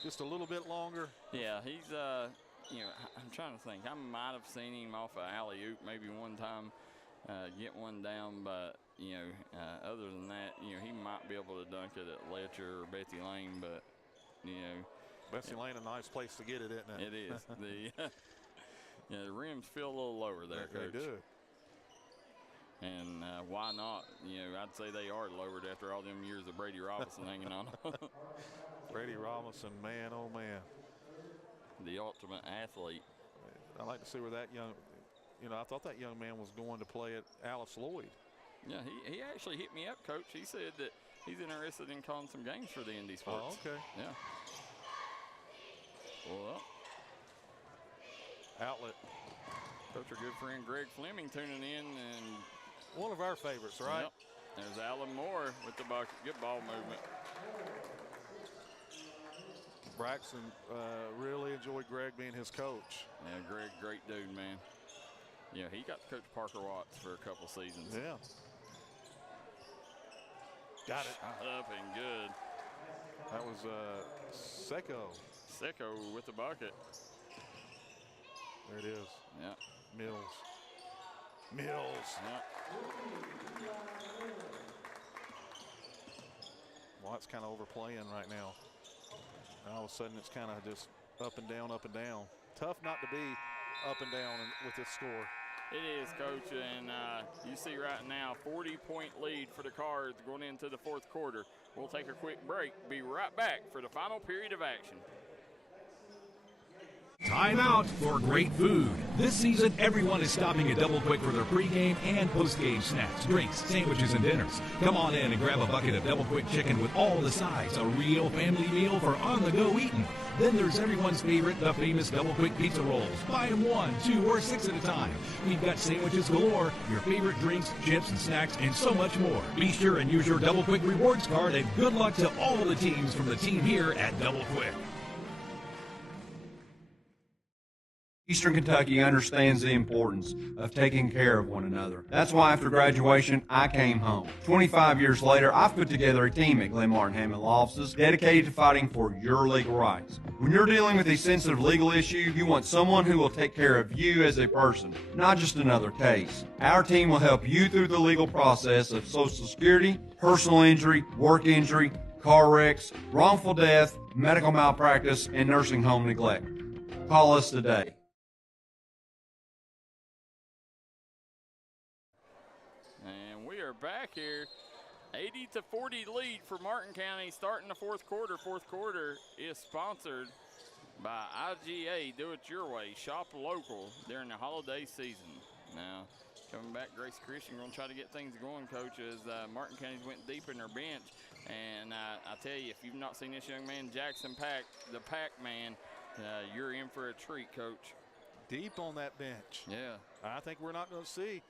just a little bit longer. Yeah, he's, I'm trying to think. I might have seen him off an alley-oop maybe one time get one down, but, other than that, he might be able to dunk it at Letcher or Betsy Lane, but, Betsy Lane, a nice place to get it, isn't it? It is. The rims feel a little lower there, Coach. They do. And why not? I'd say they are lowered after all them years of Brady Robinson hanging on. Brady Robinson, man, oh man. The ultimate athlete. I like to see where that I thought that young man was going to play at Alice Lloyd. Yeah, he actually hit me up, Coach. He said that he's interested in calling some games for the D&D Sports. Oh, okay. Yeah. Well, Outlet. Coach, our good friend Greg Fleming tuning in, and one of our favorites, right? Yep. There's Alan Moore with the bucket. Good ball movement. Braxton really enjoyed Greg being his coach. Yeah, Greg, great dude, man. Yeah, he got to coach Parker Watts for a couple seasons. Yeah. Got it. Up and good. That was Secco. Secco with the bucket. There it is. Yeah. Mills. Yeah. Watts kind of overplaying right now. And all of a sudden it's kind of just up and down, up and down. Tough not to be up and down with this score. It is, Coach, and you see right now 40-point lead for the Cards going into the fourth quarter. We'll take a quick break. Be right back for the final period of action. Time out for great food. This season, everyone is stopping at Double Quick for their pregame and postgame snacks, drinks, sandwiches, and dinners. Come on in and grab a bucket of Double Quick chicken with all the sides, a real family meal for on-the-go eating. Then there's everyone's favorite, the famous Double Quick pizza rolls. Buy them 1, 2, or 6 at a time. We've got sandwiches galore, your favorite drinks, chips, and snacks, and so much more. Be sure and use your Double Quick rewards card, and good luck to all the teams from the team here at Double Quick. Eastern Kentucky understands the importance of taking care of one another. That's why after graduation, I came home. 25 years later, I've put together a team at Glenn Martin Hammond Law Offices dedicated to fighting for your legal rights. When you're dealing with a sensitive legal issue, you want someone who will take care of you as a person, not just another case. Our team will help you through the legal process of Social Security, personal injury, work injury, car wrecks, wrongful death, medical malpractice, and nursing home neglect. Call us today. Back here 80-40 lead for Martin County starting the fourth quarter. Fourth quarter is sponsored by IGA Do It Your Way. Shop local during the holiday season. Now, coming back, Grace Christian going to try to get things going, Coach, as Martin County's went deep in their bench. And I tell you, if you've not seen this young man, Jackson Pack, the Pac-Man, you're in for a treat, Coach. Deep on that bench. Yeah. I think we're not going to see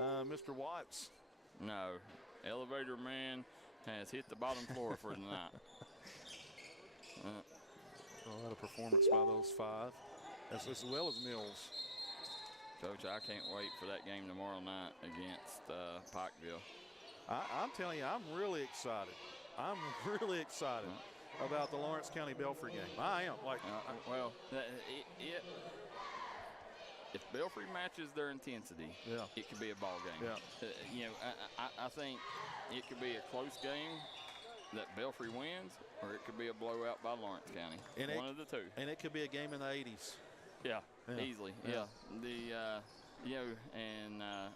Mr. Watts. No. Elevator man has hit the bottom floor for tonight. What a performance by those five, as well as Mills. Coach, I can't wait for that game tomorrow night against Pikeville. I'm telling you, I'm really excited. I'm really excited about the Lawrence County Belfry game. I am. If Belfry matches their intensity, it could be a ball game. Yeah. I think it could be a close game that Belfry wins, or it could be a blowout by Lawrence County. One of the two. And it could be a game in the 80s. Yeah. Easily. Yeah.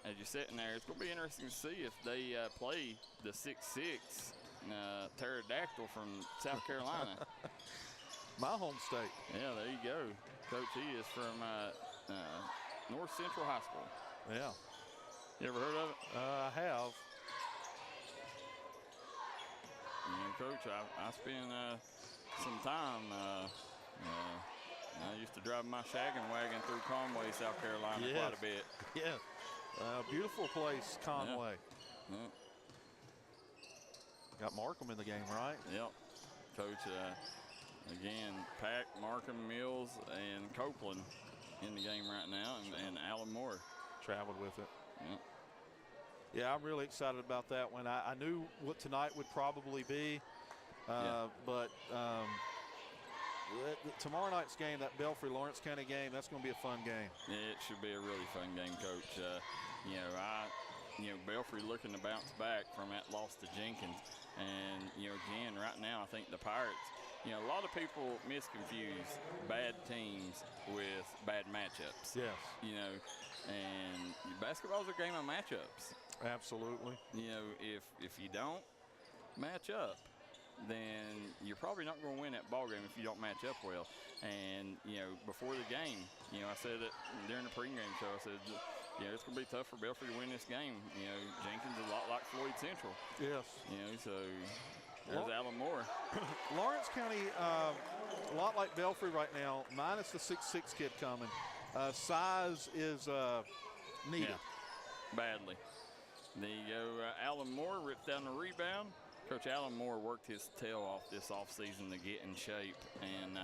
As you're sitting there, it's going to be interesting to see if they play the 6'6" pterodactyl from South Carolina. My home state. Yeah, there you go. Coach, he is from North Central High School. Yeah. You ever heard of it? I have. Coach, I spend some time. I used to drive my shaggin' wagon through Conway, South Carolina, quite a bit. Yeah. Beautiful place, Conway. Yeah. Got Markham in the game, right? Yep. Coach, again, Pack, Markham, Mills, and Copeland in the game right now, and Alan Moore. Traveled with it. Yeah. Yeah, I'm really excited about that one. I knew what tonight would probably be, but tomorrow night's game, that Belfry-Lawrence County game, that's going to be a fun game. Yeah, it should be a really fun game, Coach. Belfry looking to bounce back from that loss to Jenkins. And, again, right now I think the Pirates, a lot of people misconfuse bad teams with bad matchups. Yes. And basketball's a game of matchups. Absolutely. If you don't match up, then you're probably not going to win that ball game if you don't match up well. And, before the game, I said it during the pregame show, I said, it's going to be tough for Belfry to win this game. Jenkins is a lot like Floyd Central. Yes. So there's Alan Moore. Lawrence County, a lot like Belfry right now, minus the 6'6" kid coming. Size is needed. Yeah, badly. There you go. Alan Moore ripped down the rebound. Coach Alan Moore worked his tail off this offseason to get in shape and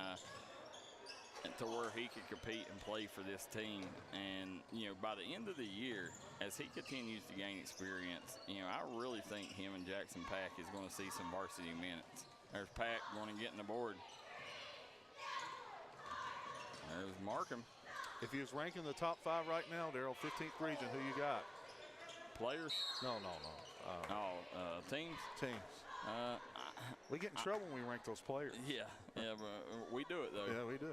to where he could compete and play for this team. And, by the end of the year, as he continues to gain experience, I really think him and Jackson Pack is going to see some varsity minutes. There's Pack going to get in the board. There's Markham. If he was ranking the top 5 right now, Darryl, 15th region, who you got? Players? No. Teams? Teams. We get in trouble when we rank those players. Yeah, but we do it though. Yeah, we do.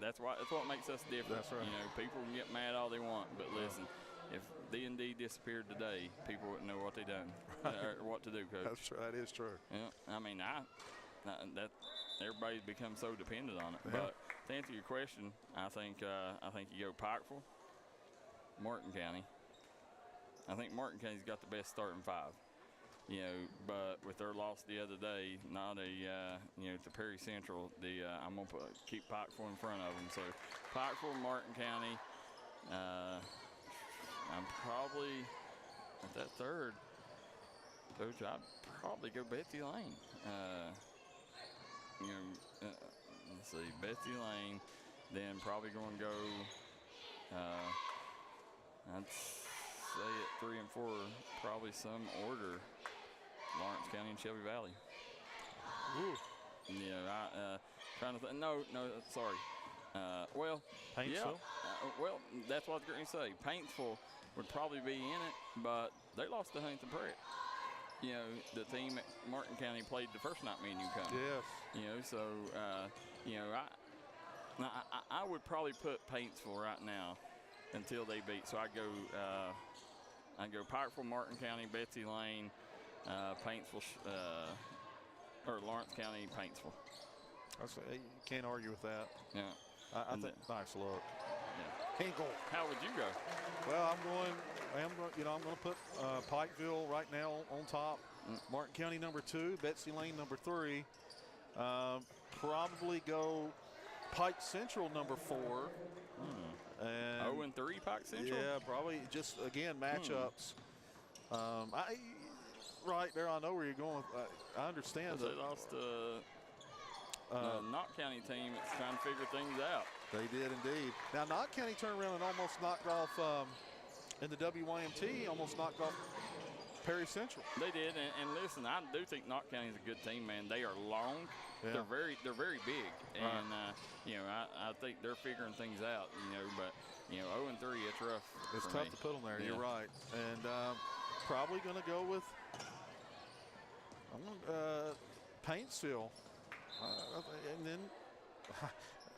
That's what makes us different. That's right. People can get mad all they want, but listen, if D&D disappeared today, people wouldn't know what they done or what to do, Coach. That's true. That is true. Yeah, that everybody's become so dependent on it. Yeah. But to answer your question, I think you go Pikeville, Martin County. I think Martin County's got the best starting 5. But with their loss the other day, to Perry Central, I'm going to keep Pikeville in front of them. So Pikeville, Martin County, I'm probably at that third. Coach, I'd probably go Betsy Lane. Let's see, Betsy Lane, then probably going to go, I'd say at 3 and 4, probably some order, Lawrence County and Shelby Valley. Ooh. Trying to think. No, sorry. Paintsville? That's what I was going to say. Paintsville would probably be in it, but they lost to Huntington Pratt. The team at Martin County played the first night me and you come. Yes. I would probably put Paintsville right now until they beat. So I go Pikeville, Martin County, Betsy Lane, Paintsville, or Lawrence County, Paintsville. You can't argue with that. Yeah. I think nice look. Yeah. Hinkle. How would you go? Well, I'm going to put Pikeville right now on top. Martin County number 2, Betsy Lane number 3. Probably go Pike Central number 4. And 0-3 Pike Central? Yeah, probably just, again, matchups. Right there, I know where you're going. I understand. They lost the Knott County team. It's trying to figure things out. They did indeed. Now, Knott County turned around and almost knocked off, in the WYMT, almost knocked off Perry Central. They did, and listen, I do think Knott County is a good team, man. They are long. Yeah. They're very big, and I think they're figuring things out. But 0-3, it's rough. It's tough to put them there. Yeah. You're right, and probably going to go with Paintsville, and then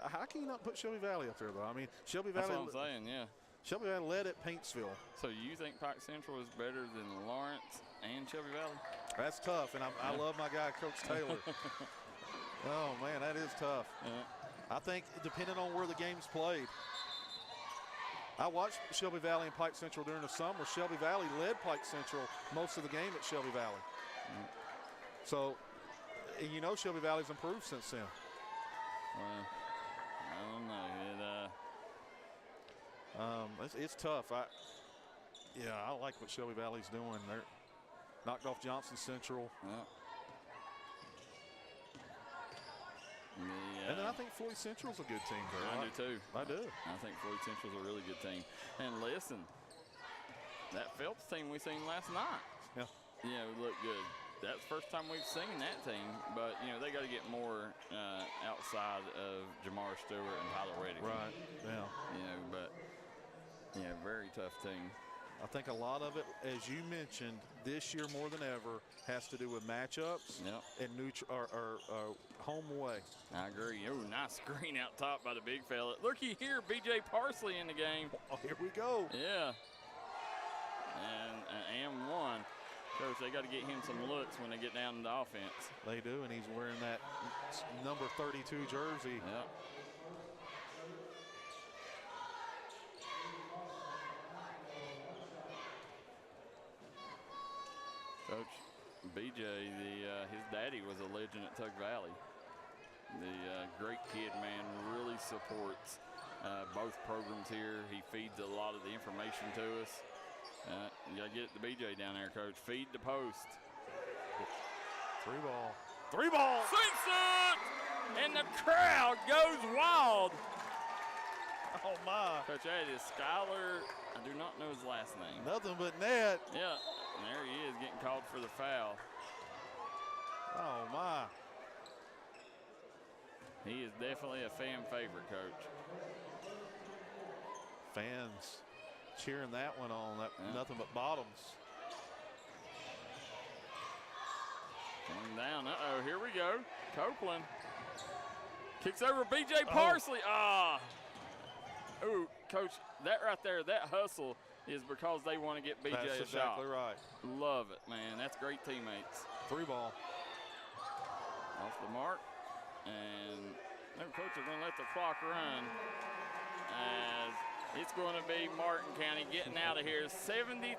how can you not put Shelby Valley up there though? I mean, Shelby Valley. That's what I'm saying. Yeah. Shelby Valley led at Paintsville. So you think Pike Central is better than Lawrence and Shelby Valley? That's tough, and I love my guy, Coach Taylor. Oh, man, that is tough. Yeah. I think depending on where the game's played. I watched Shelby Valley and Pike Central during the summer. Shelby Valley led Pike Central most of the game at Shelby Valley. So, Shelby Valley's improved since then. Well, I don't know. It's tough. I like what Shelby Valley's doing. They're knocked off Johnson Central. Yeah. And then I think Floyd Central's a good team. I do too. I do. I think Floyd Central's a really good team. And listen, that Phelps team we seen last night. Yeah. It looked good. That's the first time we've seen that team, but they got to get more outside of Jamar Stewart and Tyler Reddick. Right. Yeah. But very tough team. I think a lot of it, as you mentioned, this year more than ever has to do with matchups and home away. I agree. Oh, nice screen out top by the big fella. Looky here, B.J. Parsley in the game. Oh, here we go. Yeah. And one. Coach, they got to get him some looks when they get down into offense. They do, and he's wearing that number 32 jersey. Yeah. Coach BJ, his daddy was a legend at Tug Valley. The great kid, man, really supports both programs here. He feeds a lot of the information to us. You got to get it to BJ down there, Coach. Feed the post. 3 ball. 3 ball. Sinks it! And the crowd goes wild. Oh, my. Coach, that is Skyler. I do not know his last name. Nothing but net. Yeah. And there he is getting called for the foul. Oh, my. He is definitely a fan favorite, Coach. Fans cheering that one on. Nothing but bottoms. Coming down. Uh-oh, here we go. Copeland kicks over B.J. Parsley. Ooh, Coach, that right there, that hustle is because they want to get B.J. a shot. That's exactly right. Love it, man. That's great teammates. 3 ball. Off the mark. And no, Coach is going to let the clock run as it's going to be Martin County getting out of here. 93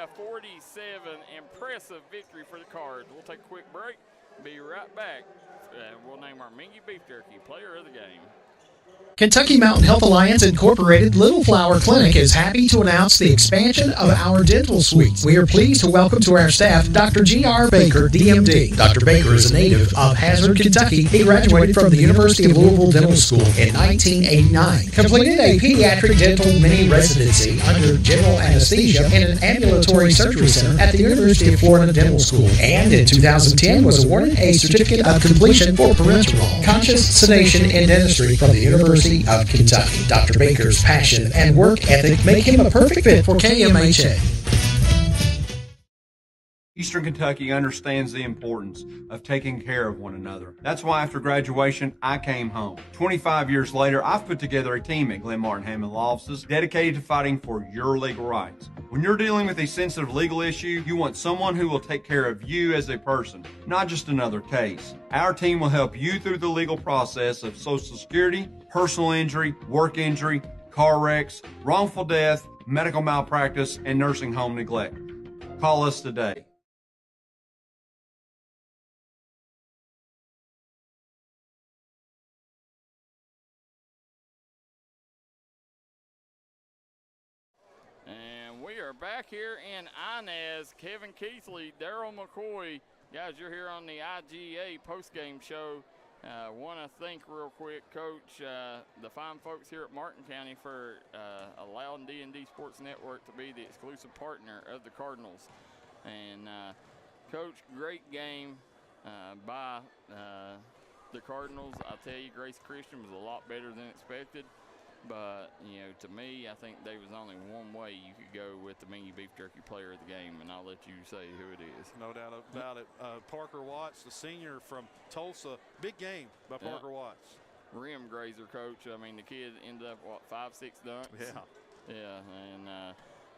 to 47. Impressive victory for the Cards. We'll take a quick break. Be right back. And we'll name our Mingy Beef Jerky player of the game. Kentucky Mountain Health Alliance Incorporated Little Flower Clinic is happy to announce the expansion of our dental suites. We are pleased to welcome to our staff Dr. G.R. Baker, DMD. Dr. Baker is a native of Hazard, Kentucky. He graduated from the University of Louisville Dental School in 1989. Completed a pediatric dental mini-residency under general anesthesia in an ambulatory surgery center at the University of Florida Dental School. And in 2010 was awarded a certificate of completion for parenteral conscious sedation in dentistry from the University of Kentucky. Dr. Baker's passion and work ethic make him a perfect fit for KMHA. Eastern Kentucky understands the importance of taking care of one another. That's why after graduation, I came home. 25 years later, I've put together a team at Glenn Martin Hammond Law Offices dedicated to fighting for your legal rights. When you're dealing with a sensitive legal issue, you want someone who will take care of you as a person, not just another case. Our team will help you through the legal process of Social Security, personal injury, work injury, car wrecks, wrongful death, medical malpractice, and nursing home neglect. Call us today. And we are back here in Inez. Kevin Keathley, Darryl McCoy. Guys, you're here on the IGA postgame show. Want to thank real quick, Coach, the fine folks here at Martin County for allowing D&D Sports Network to be the exclusive partner of the Cardinals. And, Coach, great game by the Cardinals. I'll tell you, Grace Christian was a lot better than expected. But, you know, to me, I think there was only one way you could go with the mini beef jerky player of the game, and I'll let you say who it is. No doubt about it. Parker Watts, the senior from Tulsa. Big game by Parker Watts. Rim grazer, Coach. I mean, the kid ended up, 5-6 dunks? Yeah. Yeah, and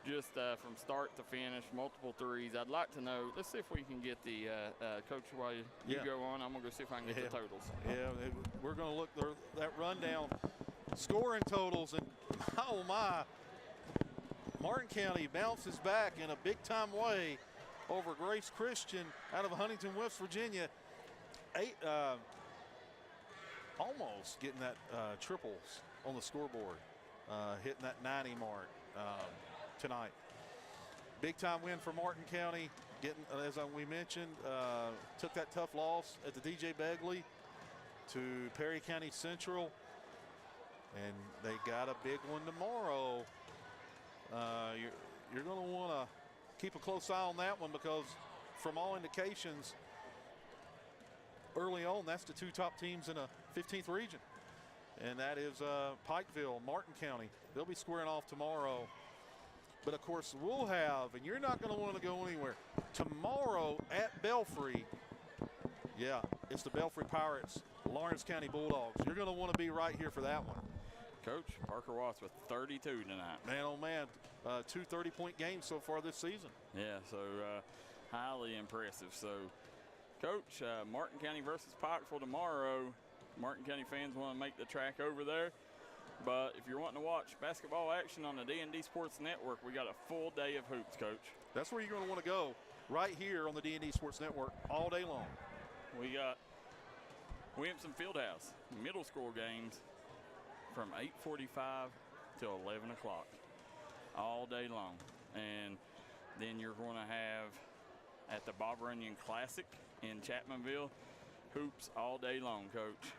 just from start to finish, multiple threes. I'd like to know, let's see if we can get the, Coach, while you go on, I'm going to go see if I can get the totals. Yeah, we're going to look that rundown. Scoring totals, and oh my, Martin County bounces back in a big-time way over Grace Christian out of Huntington, West Virginia. Almost getting that triples on the scoreboard, hitting that 90 mark tonight. Big-time win for Martin County, getting, as we mentioned, took that tough loss at the DJ Begley to Perry County Central. And they got a big one tomorrow. You're going to want to keep a close eye on that one because from all indications, early on, that's the two top teams in a 15th region. And that is Pikeville, Martin County. They'll be squaring off tomorrow. But, of course, we'll have, and you're not going to want to go anywhere, tomorrow at Belfry. Yeah, it's the Belfry Pirates, Lawrence County Bulldogs. You're going to want to be right here for that one. Coach, Parker Watts with 32 tonight. Man, oh man, 2 30-point games so far this season. Yeah, so highly impressive. So, Coach, Martin County versus Pikeville tomorrow. Martin County fans want to make the track over there. But if you're wanting to watch basketball action on the D&D Sports Network, we got a full day of hoops, Coach. That's where you're going to want to go, right here on the D&D Sports Network all day long. We got Williamson Fieldhouse, middle school games from 8:45 till 11 o'clock all day long. And then you're going to have at the Bob Runyon Classic in Chapmanville, hoops all day long, Coach.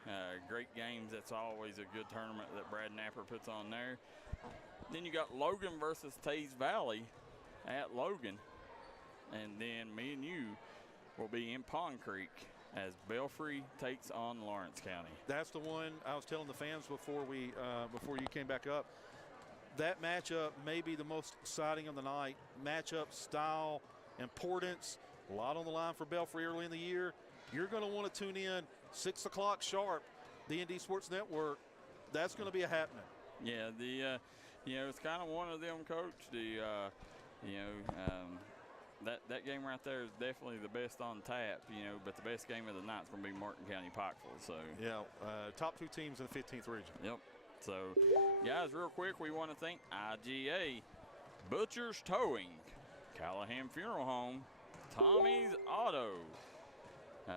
Great games. That's always a good tournament that Brad Napper puts on there. Then you got Logan versus Taze Valley at Logan. And then me and you will be in Pond Creek as Belfry takes on Lawrence County. That's the one I was telling the fans before you came back up. That matchup may be the most exciting of the night. Matchup style, importance, a lot on the line for Belfry early in the year. You're going to want to tune in 6 o'clock sharp, D&D Sports Network. That's going to be a happening. Yeah, it's kind of one of them, Coach. That game right there is definitely the best on tap, but the best game of the night is going to be Martin County Pikeville. So yeah, top two teams in the 15th region. Yep. So, guys, real quick, we want to thank IGA, Butcher's Towing, Callahan Funeral Home, Tommy's Auto,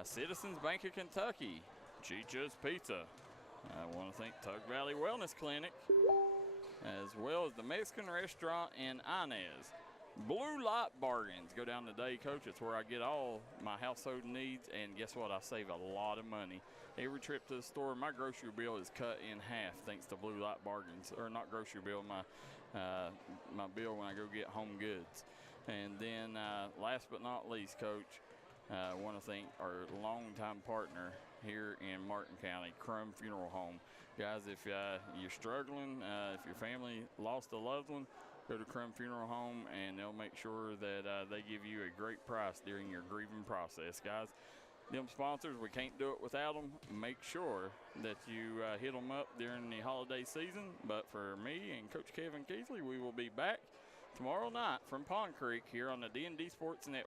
Citizens Bank of Kentucky, Chicha's Pizza. I want to thank Tug Valley Wellness Clinic, as well as the Mexican restaurant in Inez. Blue Light Bargains. Go down today, Coach. It's where I get all my household needs, and guess what? I save a lot of money. Every trip to the store, my grocery bill is cut in half thanks to Blue Light Bargains. Or not grocery bill, my bill when I go get home goods. And then last but not least, Coach, I want to thank our longtime partner here in Martin County, Crum Funeral Home. Guys, if you're struggling, if your family lost a loved one, go to Crum Funeral Home, and they'll make sure that they give you a great price during your grieving process, guys. Them sponsors, we can't do it without them. Make sure that you hit them up during the holiday season. But for me and Coach Kevin Keathley, we will be back tomorrow night from Pond Creek here on the D&D Sports Network.